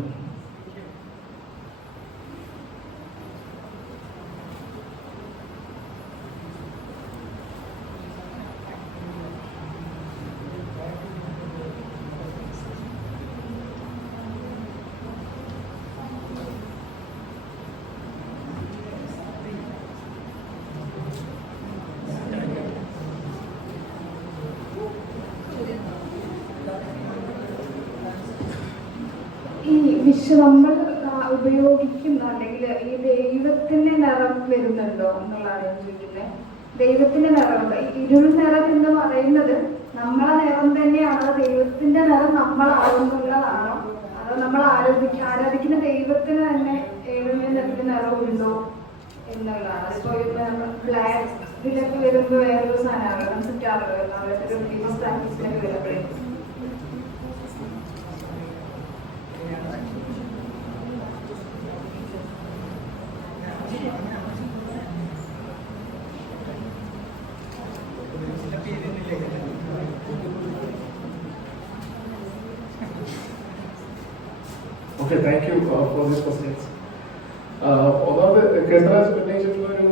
നമ്മൾ ഉപയോഗിക്കുന്ന അല്ലെങ്കിൽ ഈ ദൈവത്തിന്റെ നിറം വരുന്നുണ്ടോ എന്നുള്ളതാണ് ഞാൻ ചോദിക്കുന്നത്. ദൈവത്തിന്റെ നിറമുണ്ട്. ഇരുൾ നിറം എന്ന് പറയുന്നത് നമ്മളെ നിറം തന്നെയാണോ, ദൈവത്തിന്റെ നിറം നമ്മളാകുന്നുള്ളതാണോ, അതോ നമ്മൾ ആരാധിക്കുന്ന ദൈവത്തിന് തന്നെ ഏതെങ്കിലും തരത്തിൽ നിറവുണ്ടോ എന്നുള്ളതാണ്. ഇപ്പോൾ നമ്മൾ ബ്ലാക്ക് ഇതിലൊക്കെ വരുമ്പോൾ വേറൊരു സാധനമാണ് കൺസെപ്റ്റാറുകൾ അവരുടെ റിലീജിയസ് പ്രാക്ടീസിലൊക്കെ വരുമ്പോഴേ. Okay, thank you for these questions. ഒന്നാമത് കേന്ദ്രാജ് ഉന്നയിച്ചിട്ടുള്ള ഒരു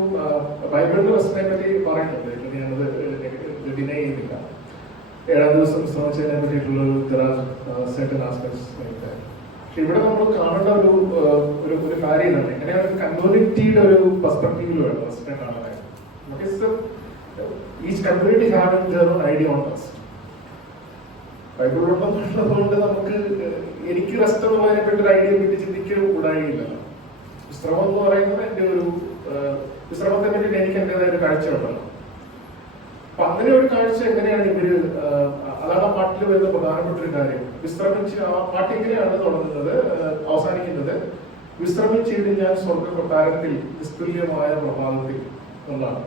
ബൈബിളിന്റെ വസ്തുതയെ പറ്റി പറയുന്നുണ്ട്. ഞാനത് ഡിനൈ ചെയ്യുന്നില്ല. 7-ാം ദിവസം വിശ്രമിച്ചതിനെ പറ്റിയിട്ടുള്ള certain aspects like that. പക്ഷെ ഇവിടെ നമ്മൾ കാണേണ്ട ഒരു കാര്യം ഇതാണ്, എങ്ങനെ ഒരു കമ്മ്യൂണിറ്റിയുടെ ഒരു പെർസ്പെക്റ്റീവിൽ വേണം റെസ്റ്റിനെ കാണാനായിട്ട്. Each community having their own idea on rest. ബൈബിളുള്ളതുകൊണ്ട് നമുക്ക് എനിക്ക് റെസ്റ്റ് എന്നുള്ളതിനെ പറ്റി ഒരു ഐഡിയ പറ്റി ചിന്തിക്കാൻ കൂടായില്ല. വിശ്രമം എന്ന് പറയുന്നത് എൻ്റെ ഒരു വിശ്രമത്തെ പറ്റി എനിക്ക് എൻ്റെതായ ഒരു കാഴ്ച ഉണ്ടല്ലോ. അപ്പൊ അങ്ങനെ ഒരു കാഴ്ച എങ്ങനെയാണ് ഇവര്, അതാണ് ആ പാട്ടിൽ വരുന്ന പ്രധാനപ്പെട്ട ഒരു കാര്യം. വിശ്രമിച്ച് ആ പാട്ട് എങ്ങനെയാണ് തുടങ്ങുന്നത്, അവസാനിക്കുന്നത് വിശ്രമിച്ചിട്ട് ഞാൻ സ്വർഗ കൊട്ടാരത്തിൽ നിസ്തുല്യമായ പ്രഭാതത്തിൽ എന്നാണ്.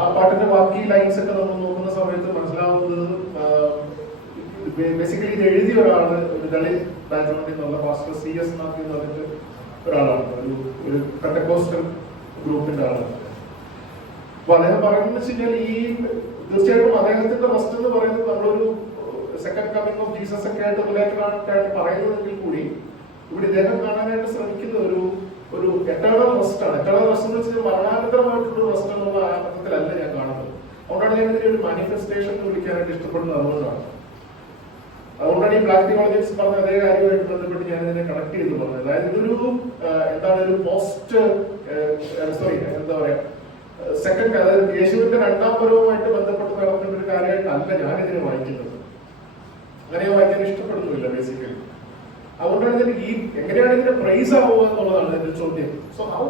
ആ പാട്ടിന്റെ ബാക്കി ലൈൻസ് ഒക്കെ നമ്മൾ നോക്കുന്ന സമയത്ത് മനസ്സിലാവുന്നത് ബേസിക്കലി ഇത് എഴുതിയ ഒരാള് ഒരു ദളിത് ബാക്ക്ഗ്രൗണ്ടിൽ നിന്നുള്ള പാസ്റ്റർ CS മാത്യു എന്ന് പറഞ്ഞിട്ട് ഒരാളാണ്, ഒരു പെന്തക്കോസ്റ്റൽ ഗ്രൂപ്പിന്റെ ആളാണ്. അപ്പൊ അദ്ദേഹം പറയുന്നത് വെച്ച് കഴിഞ്ഞാൽ തീർച്ചയായിട്ടും അദ്ദേഹത്തിന്റെ റെസ്റ്റ് എന്ന് പറയുന്നത് നമ്മളൊരു സെക്കൻഡ് കമ്മിങ് ഓഫ് ജീസസ് ഒക്കെ ആയിട്ട് റിലേറ്റഡ് പറയുന്നതെങ്കിൽ കൂടി ഇവിടെ ഇദ്ദേഹം കാണാനായിട്ട് ശ്രമിക്കുന്ന ഒരു എറ്റേണൽ റെസ്റ്റ് ആണ്. എറ്റേണൽ റെസ്റ്റ് എന്ന് വെച്ചാൽ മരണാനന്തരമായിട്ടുള്ള റെസ്റ്റ് എന്നുള്ള അർത്ഥത്തിലല്ല ഞാൻ കാണുന്നത്. അതുകൊണ്ടാണ് ഞാൻ ഇതിനെ ഒരു മാനിഫെസ്റ്റേഷൻ എന്ന് വിളിക്കാനായിട്ട് ഇഷ്ടപ്പെടുന്നത്. അതുകൊണ്ടാണ് ഈ ബ്ലാക്ക് തിയോളജിസ്റ്റ് പറഞ്ഞ അതേ കാര്യമായിട്ട് ബന്ധപ്പെട്ട് ഞാൻ ഇതിനെ കണക്ട് ചെയ്ത് പറഞ്ഞത്. അതായത് ഇതൊരു എന്താണ് ഒരു എന്താ പറയാ സെക്കൻഡ്, അതായത് യേശുവിന്റെ 2ാം വരവുമായിട്ട് ബന്ധപ്പെട്ട് നടക്കുന്ന ഒരു കാര്യമായിട്ടല്ല ഞാൻ ഇതിനെ വായിക്കുന്നത്. അങ്ങനെ വായിക്കാൻ ഇഷ്ടപ്പെടുന്നില്ല ബേസിക്കലി. അതുകൊണ്ടാണ് ഇതിന് എങ്ങനെയാണ് ഇതിന്റെ പ്രൈസ് ആവുക എന്നുള്ളതാണ് എന്റെ ചോദ്യം. So how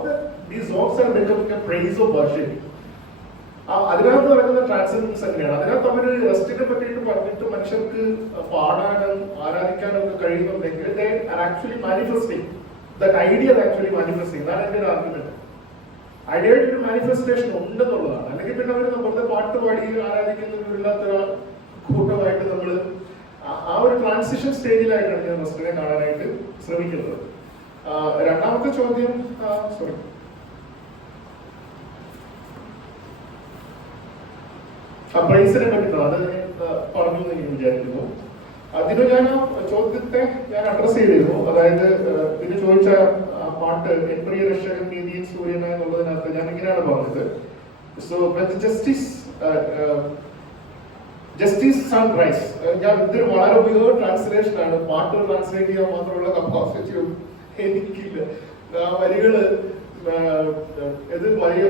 these works are becoming a prize of worship. അതിനകത്ത് നടക്കുന്ന ട്രാൻസെൻഡൻസ് എങ്ങനെയാണ്, അതിനകത്ത് അവർ റെസ്റ്റിനെ പറ്റിയിട്ട് പറഞ്ഞിട്ട് മനുഷ്യർക്ക് പാടാനും ആരാധിക്കാനും ഒക്കെ കഴിയുന്നുണ്ടെങ്കിൽ they are actually manifesting that idea, actually manifesting. ഇതാണ് എന്റെ ഒരു ആർഗ്യുമെന്റ്. ഐഡിയയുടെ ഒരു മാനിഫെസ്റ്റേഷൻ ഉണ്ടെന്നുള്ളതാണ്. അല്ലെങ്കിൽ പിന്നെ അവർ നമ്മളുടെ പാട്ട് പാടി ആരാധിക്കുന്നവരില്ലാത്ത കൂട്ടമായിട്ട് നമ്മൾ ആ ഒരു ട്രാൻസിഷൻ സ്റ്റേജിലായിട്ടാണ് ഞാൻ റെസ്റ്റിനെ കാണാനായിട്ട് ശ്രമിക്കുന്നത്. രണ്ടാമത്തെ ചോദ്യം, സോറി, പ്രൈസിനെ പറ്റിയിട്ടാണ്. അത് പറഞ്ഞു എന്ന് എനിക്ക് വിചാരിക്കുന്നു. അതിന് ഞാൻ ചോദ്യത്തെ ഞാൻ അഡ്രസ് ചെയ്തിരുന്നു. അതായത് ഇത് ചോദിച്ച പാട്ട് എൻ പ്രിയ രക്ഷകൻ നീതിയും സൂര്യന എന്നുള്ളതിനകത്ത് ഞാൻ ഇങ്ങനെയാണ് പറഞ്ഞത്. സോ ജസ്റ്റിസ് സൺറൈസ്, ഞാൻ ഇതൊരു വളരെ ഉപയോഗ ട്രാൻസ്ലേഷൻ ആണ്. പാട്ട് ട്രാൻസ്ലേറ്റ് ചെയ്യാൻ മാത്രമുള്ള കപ്പാസിറ്റിയും എനിക്കില്ല. വരികള്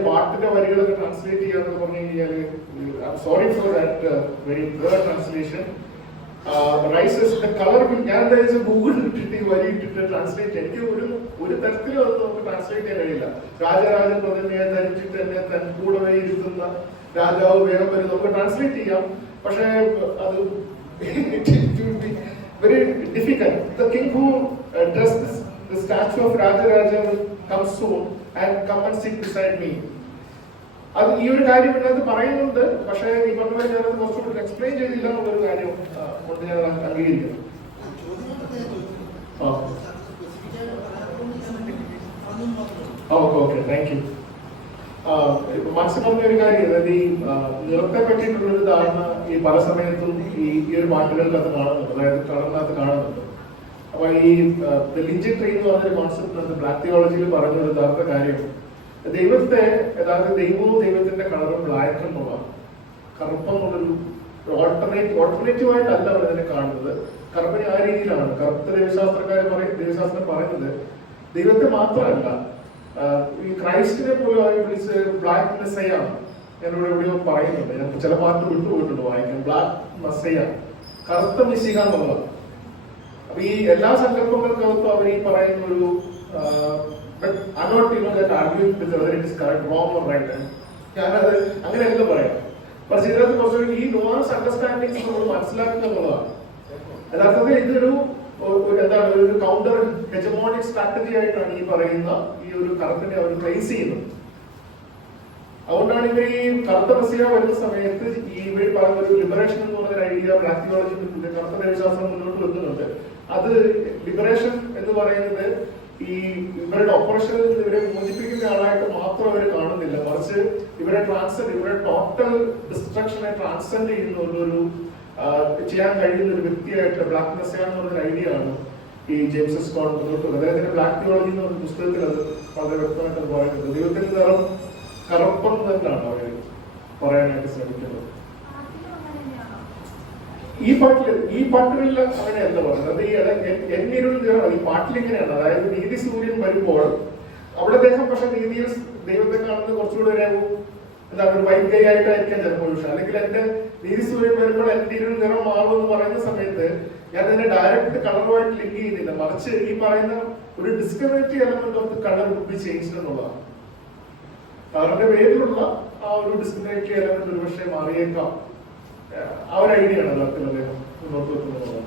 പാട്ടിന്റെ വരികളൊക്കെ ട്രാൻസ്ലേറ്റ് ചെയ്യാന്ന് പറഞ്ഞു കഴിഞ്ഞാല് sorry for that very poor translation. Rises the colour, ഞാൻ ഗൂഗിൾ ഇട്ടിട്ട് ഈ വരി ഇട്ടിട്ട് ട്രാൻസ്ലേറ്റ്, എനിക്ക് ഒരു തരത്തിലും അത് നമുക്ക് ട്രാൻസ്ലേറ്റ് ചെയ്യാൻ കഴിയില്ല. രാജരാജൻ പ്രതിമയെ ധരിച്ചിട്ട് എന്നെ തൻ കൂടവേ ഇരുത്തുന്ന രാജാവ് വേഗം വരും, നമുക്ക് ട്രാൻസ്ലേറ്റ് ചെയ്യാം. പക്ഷേ അത് very difficult. The king who dressed the statue of Rajaraja will come soon and come and sit beside me. അത് ഈ ഒരു കാര്യം ഇതിനകത്ത് പറയുന്നുണ്ട്. പക്ഷേ ഈ പറഞ്ഞ ഞാനത് കുറച്ചുകൂടി എക്സ്പ്ലെയിൻ ചെയ്തില്ല എന്നുള്ളൊരു കാര്യം കൊണ്ട് ഞാൻ അംഗീകരിക്കുന്നു. Okay, thank you. മാക്സിമം ഒരു കാര്യം, അതായത് ഈ നിറത്തെ പറ്റിയിട്ടുള്ളൊരു ധാരണ ഈ പല സമയത്തും ഈ ഒരു പാട്ടുകളിലകത്ത് കാണുന്നുണ്ട്, അതായത് കളറിനകത്ത് കാണുന്നുണ്ട്. അപ്പൊ ഈ ലിഞ്ചിങ് ട്രീ എന്ന് പറഞ്ഞൊരു കോൺസെപ്റ്റ് ബ്ലാക്ക് തിയോളജിയിൽ പറഞ്ഞ ഒരു യഥാർത്ഥ കാര്യം, ദൈവത്തെ യഥാർത്ഥ ദൈവവും ദൈവത്തിന്റെ കളറും ബ്ലാക്ക് എന്നുള്ളതാണ്. കറുപ്പെന്നുള്ളൊരു ഓൾട്ടർനേറ്റീവ് ആയിട്ടല്ല അവർ ഇതിനെ കാണുന്നത്. കറുപ്പിനെ ആ രീതിയിലാണ് കറുത്ത ദൈവശാസ്ത്രം പറയുന്നത്. ദൈവത്തെ മാത്രമല്ല, ഈ ക്രൈസ്റ്റിനെ പോലും വിളിച്ച് ബ്ലാക്ക് മെസ്സയ, ഞാനിവിടെ എവിടെയോ പറയുന്നുണ്ട്, ഞാൻ ചില പാട്ട് വിട്ടുപോയിട്ടുണ്ട് വായിക്കാൻ. ബ്ലാക്ക് മെസ്സയ, കറുത്ത മിശിഹ എന്നുള്ളതാണ്. അപ്പൊ ഈ എല്ലാ സങ്കല്പങ്ങൾക്കകത്തും അവർ ഈ പറയുന്ന ഒരു ഞാനത് അങ്ങനെയല്ല പറയാം. പക്ഷെ ഇതിനകത്ത് കുറച്ചുകൂടി ഈ നോൺസ് അണ്ടർസ്റ്റാൻഡിങ്സ് നമ്മൾ മനസ്സിലാക്കുക എന്നുള്ളതാണ്. യഥാർത്ഥത്തിൽ ഇതൊരു എന്താണ് ഒരു കൗണ്ടർ ഹെജമോണിക് സ്ട്രാറ്റജി ആയിട്ടാണ് ഈ പറയുന്ന ഈ ഒരു കറുപ്പിനെ അവർ പ്ലേസ് ചെയ്യുന്നത്. അതുകൊണ്ടാണ് ഇവർ ഈ കറുത്ത മെസ്സിയ വരുന്ന സമയത്ത് ഈ ഇവർ പറയുന്ന ഒരു ലിബറേഷൻ എന്ന് പറഞ്ഞ ഐഡിയ ബ്ലാക്ക് തിയോളജി കറുത്ത ദൈവശാസ്ത്രം മുന്നോട്ട് വെക്കുന്നുണ്ട്. അത് ലിബറേഷൻ എന്ന് പറയുന്നത് ഈ ഇവരുടെ ഓപ്പറേഷനിൽ നിന്ന് ഇവരെ മോചിപ്പിക്കുന്ന ആളായിട്ട് മാത്രം അവർ കാണുന്നില്ല, മറിച്ച് ഇവരെ ടോട്ടൽ ഡിസ്ട്രക്ഷനെ ട്രാൻസെൻഡ് ചെയ്യുന്ന ഒരു ചെയ്യാൻ കഴിയുന്ന ഒരു വ്യക്തിയായിട്ട് ബ്ലാക്ക് മെസ്സിയ എന്ന് പറഞ്ഞ ഐഡിയ ആണ് ഈ ജെയിംസ് സ്കോട്ട് മുന്നോട്ട് വന്നത്. അദ്ദേഹത്തിന്റെ ബ്ലാക്ക് തിയോളജി എന്ന് പറഞ്ഞ പുസ്തകത്തിൽ അത് വളരെ വ്യക്തമായിട്ട് പറയുന്നത്. ദൈവത്തിൽ നിറം കറുപ്പെന്ന് തന്നെയാണ് അവർ പറയാനായിട്ട് ശ്രമിക്കുന്നത്. ഈ പാട്ടുകളിൽ അങ്ങനെയല്ല പറയുന്നത്. ഈ പാട്ടിൽ ഇങ്ങനെയാണ്. അതായത് നീതി സൂര്യൻ വരുമ്പോൾ അവിടെ അദ്ദേഹം പക്ഷെ നീതിയിൽ ദൈവത്തെ കാണുന്നത് കുറച്ചുകൂടെ ഒരു വൈറ്റ് ഗൈ ആയിട്ടായിരിക്കാം ചിലപ്പോൾ വിഷയം. അല്ലെങ്കിൽ എന്റെ നീതി സൂര്യൻ വരുമ്പോൾ എന്റെ ഇരുൾ നിറം മാറുമെന്ന് പറയുന്ന സമയത്ത് ഞാൻ അതിനെ ഡയറക്റ്റ് കളറുമായിട്ട് ലിങ്ക് ചെയ്യുന്നില്ല, മറിച്ച് ഈ പറയുന്ന ഒരു discriminative element of the colour would be changed എന്നുള്ളതാണ്. കളറിന്റെ പേരിലുള്ള ആ ഒരു ഡിസ്ക്രിമിനേറ്റീവ് എലമെന്റ് ഒരു പക്ഷേ മാറിയേക്കാം. ആ ഒരു ഐഡിയ ആണ് യഥാർത്ഥത്തിൽ അദ്ദേഹം മുന്നോട്ട് വെക്കുന്നത്.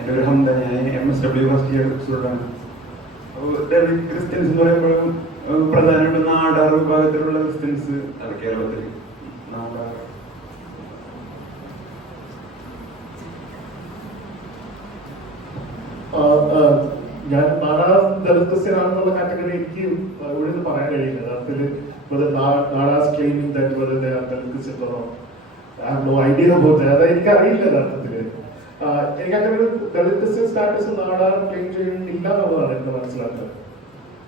എൻ്റെ ഒരു ഹംദ, ഞാൻ MSW ഫസ്റ്റ് ഇയർ സ്റ്റുഡൻ്റാണ്. ക്രിസ്ത്യൻസ് എന്ന് പറയുമ്പോഴും പ്രധാനമായിട്ടും നാടാർ വിഭാഗത്തിലുള്ള ക്രിസ്ത്യൻസ് അത് കേരളത്തിൽ നാടാർ ഞാൻ നാടാർ ദളിത് ക്രിസ്ത്യനാണെന്നുള്ള കാറ്റഗറി എനിക്ക് ഇവിടെ നിന്ന് പറയാൻ കഴിയില്ല. യഥാർത്ഥത്തിൽ Nadars claiming that whether they are Dalit Christians or not, I have no idea about that. അത് എനിക്ക് അറിയില്ല യഥാർത്ഥത്തിൽ. എനിക്ക് അങ്ങനെ ഒരു Dalit Christian status Nadar claim ചെയ്യുന്നില്ല എന്നുള്ളതാണ് എനിക്ക് മനസ്സിലാക്കുന്നത്.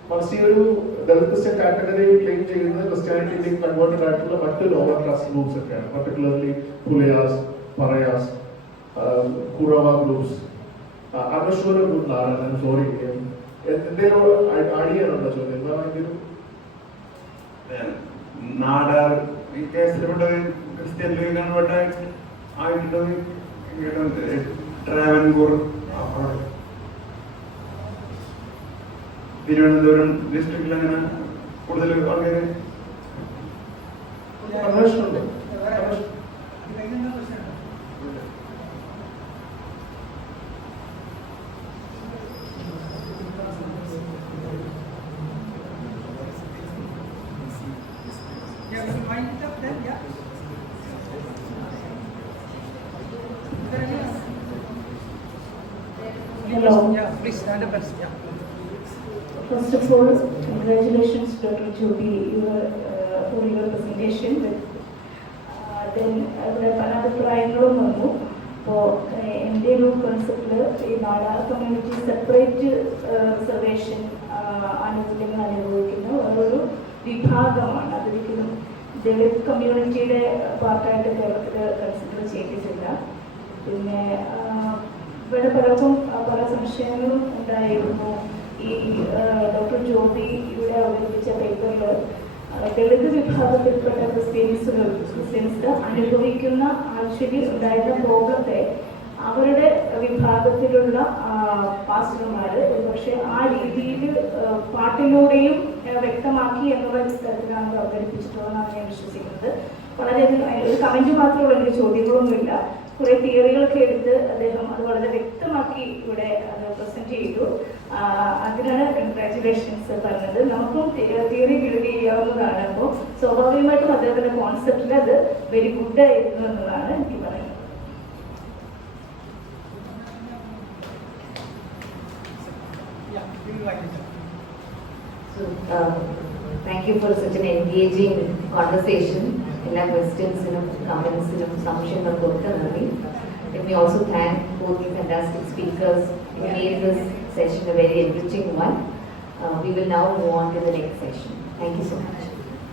മറിച്ച് ഈ ഒരു ദളിത് ക്രിസ്ത്യൻ കാറ്റഗറി ക്ലെയിം ചെയ്യുന്നത് ക്രിസ്ത്യാനിറ്റിയിലേക്ക് കൺവേർട്ടഡ് ആയിട്ടുള്ള മറ്റ് ലോവർ ക്ലാസ് ഗ്രൂപ്പ്സ് ഒക്കെയാണ്, പർട്ടിക്കുലർലി പുലയാസ്, പറയാസ്, കുറവ ഗ്രൂപ്പ്സ്. അനശ്വര ഗ്രൂപ്പ് സോറി, എന്തെങ്കിലും ആഡ് ചെയ്യാനുണ്ടോ ചോദ്യം? എന്താണെങ്കിലും നാടാർ ഈ കേസിൽപ്പെട്ടത് ക്രിസ്ത്യനിലേക്ക് കൺവേർട്ട് ആയിട്ടുള്ളത് ട്രാവൻകൂർ, തിരുവനന്തപുരം ഡിസ്ട്രിക്റ്റിൽ അങ്ങനെ കൂടുതൽ ആൾക്കാർ അന്വേഷണമുണ്ട്. Hello. Yeah, please stand up and yeah. First of all, congratulations, Dr. Joby, for your presentation. Then, ഇവിടെ പല അഭിപ്രായങ്ങളും വന്നു. അപ്പോൾ എൻ്റെ ഒരു കോൺസെപ്റ്റിൽ ഈ നാടാർ കമ്മ്യൂണിറ്റി സെപ്പറേറ്റ് റിസർവേഷൻ ആനുകൂല്യങ്ങൾ അനുഭവിക്കുന്ന ഓരോരു വിഭാഗമാണ്. അതൊരിക്കലും ദളിത് കമ്മ്യൂണിറ്റിയുടെ പാർട്ടായിട്ട് കേരളത്തിൽ കൺസിഡർ ചെയ്തിട്ടില്ല. പിന്നെ ഇവിടെ പലർക്കും പല സംശയങ്ങളും ഉണ്ടായിരുന്നു. ഈ ഡോക്ടർ ജോബി ഇവിടെ അവതരിപ്പിച്ച പേപ്പറിൽ ദളിത് വിഭാഗത്തിൽപ്പെട്ട ക്രിസ്ത്യൻസ് അനുഭവിക്കുന്ന ആക്ച്വലി ഉണ്ടായിരുന്ന പ്രോബ്ലത്തെ അവരുടെ വിഭാഗത്തിലുള്ള പാസ്റ്റർമാർ ഒരുപക്ഷെ ആ രീതിയിൽ പാട്ടിലൂടെയും വ്യക്തമാക്കി എന്നുള്ള തരത്തിലാണ് അവതരിപ്പിച്ചിട്ടുള്ളതെന്നാണ് ഞാൻ വിശ്വസിക്കുന്നത്. വളരെയധികം ഒരു കമൻറ്റ് മാത്രമുള്ള എനിക്ക് ചോദ്യങ്ങളൊന്നുമില്ല. കുറേ തിയറികളൊക്കെ എടുത്ത് അദ്ദേഹം അത് വളരെ വ്യക്തമാക്കി ഇവിടെ അത് പ്രസന്റ് ചെയ്തു. അതിനാണ് കൺഗ്രാറ്റുലേഷൻസ് പറഞ്ഞത്. നമുക്കും തിയറി ബിൽഡ് ചെയ്യാവുന്നതാണ്. അപ്പോൾ സ്വാഭാവികമായിട്ടും അദ്ദേഹത്തിന്റെ കോൺസെപ്റ്റിൽ അത് വെരി ഗുഡ് ആയിരുന്നു എന്നതാണ് എനിക്ക് പറയുന്നത്. So, thank you for such an engaging conversation. എല്ലാ ക്വസ്റ്റ്യൻസിനും കമൻസിനും സംശയങ്ങൾക്കും ഒക്കെ നന്ദി. Let me also thank both the fantastic speakers who made this session a very enriching one. We will now move on to the next session. Thank you so much.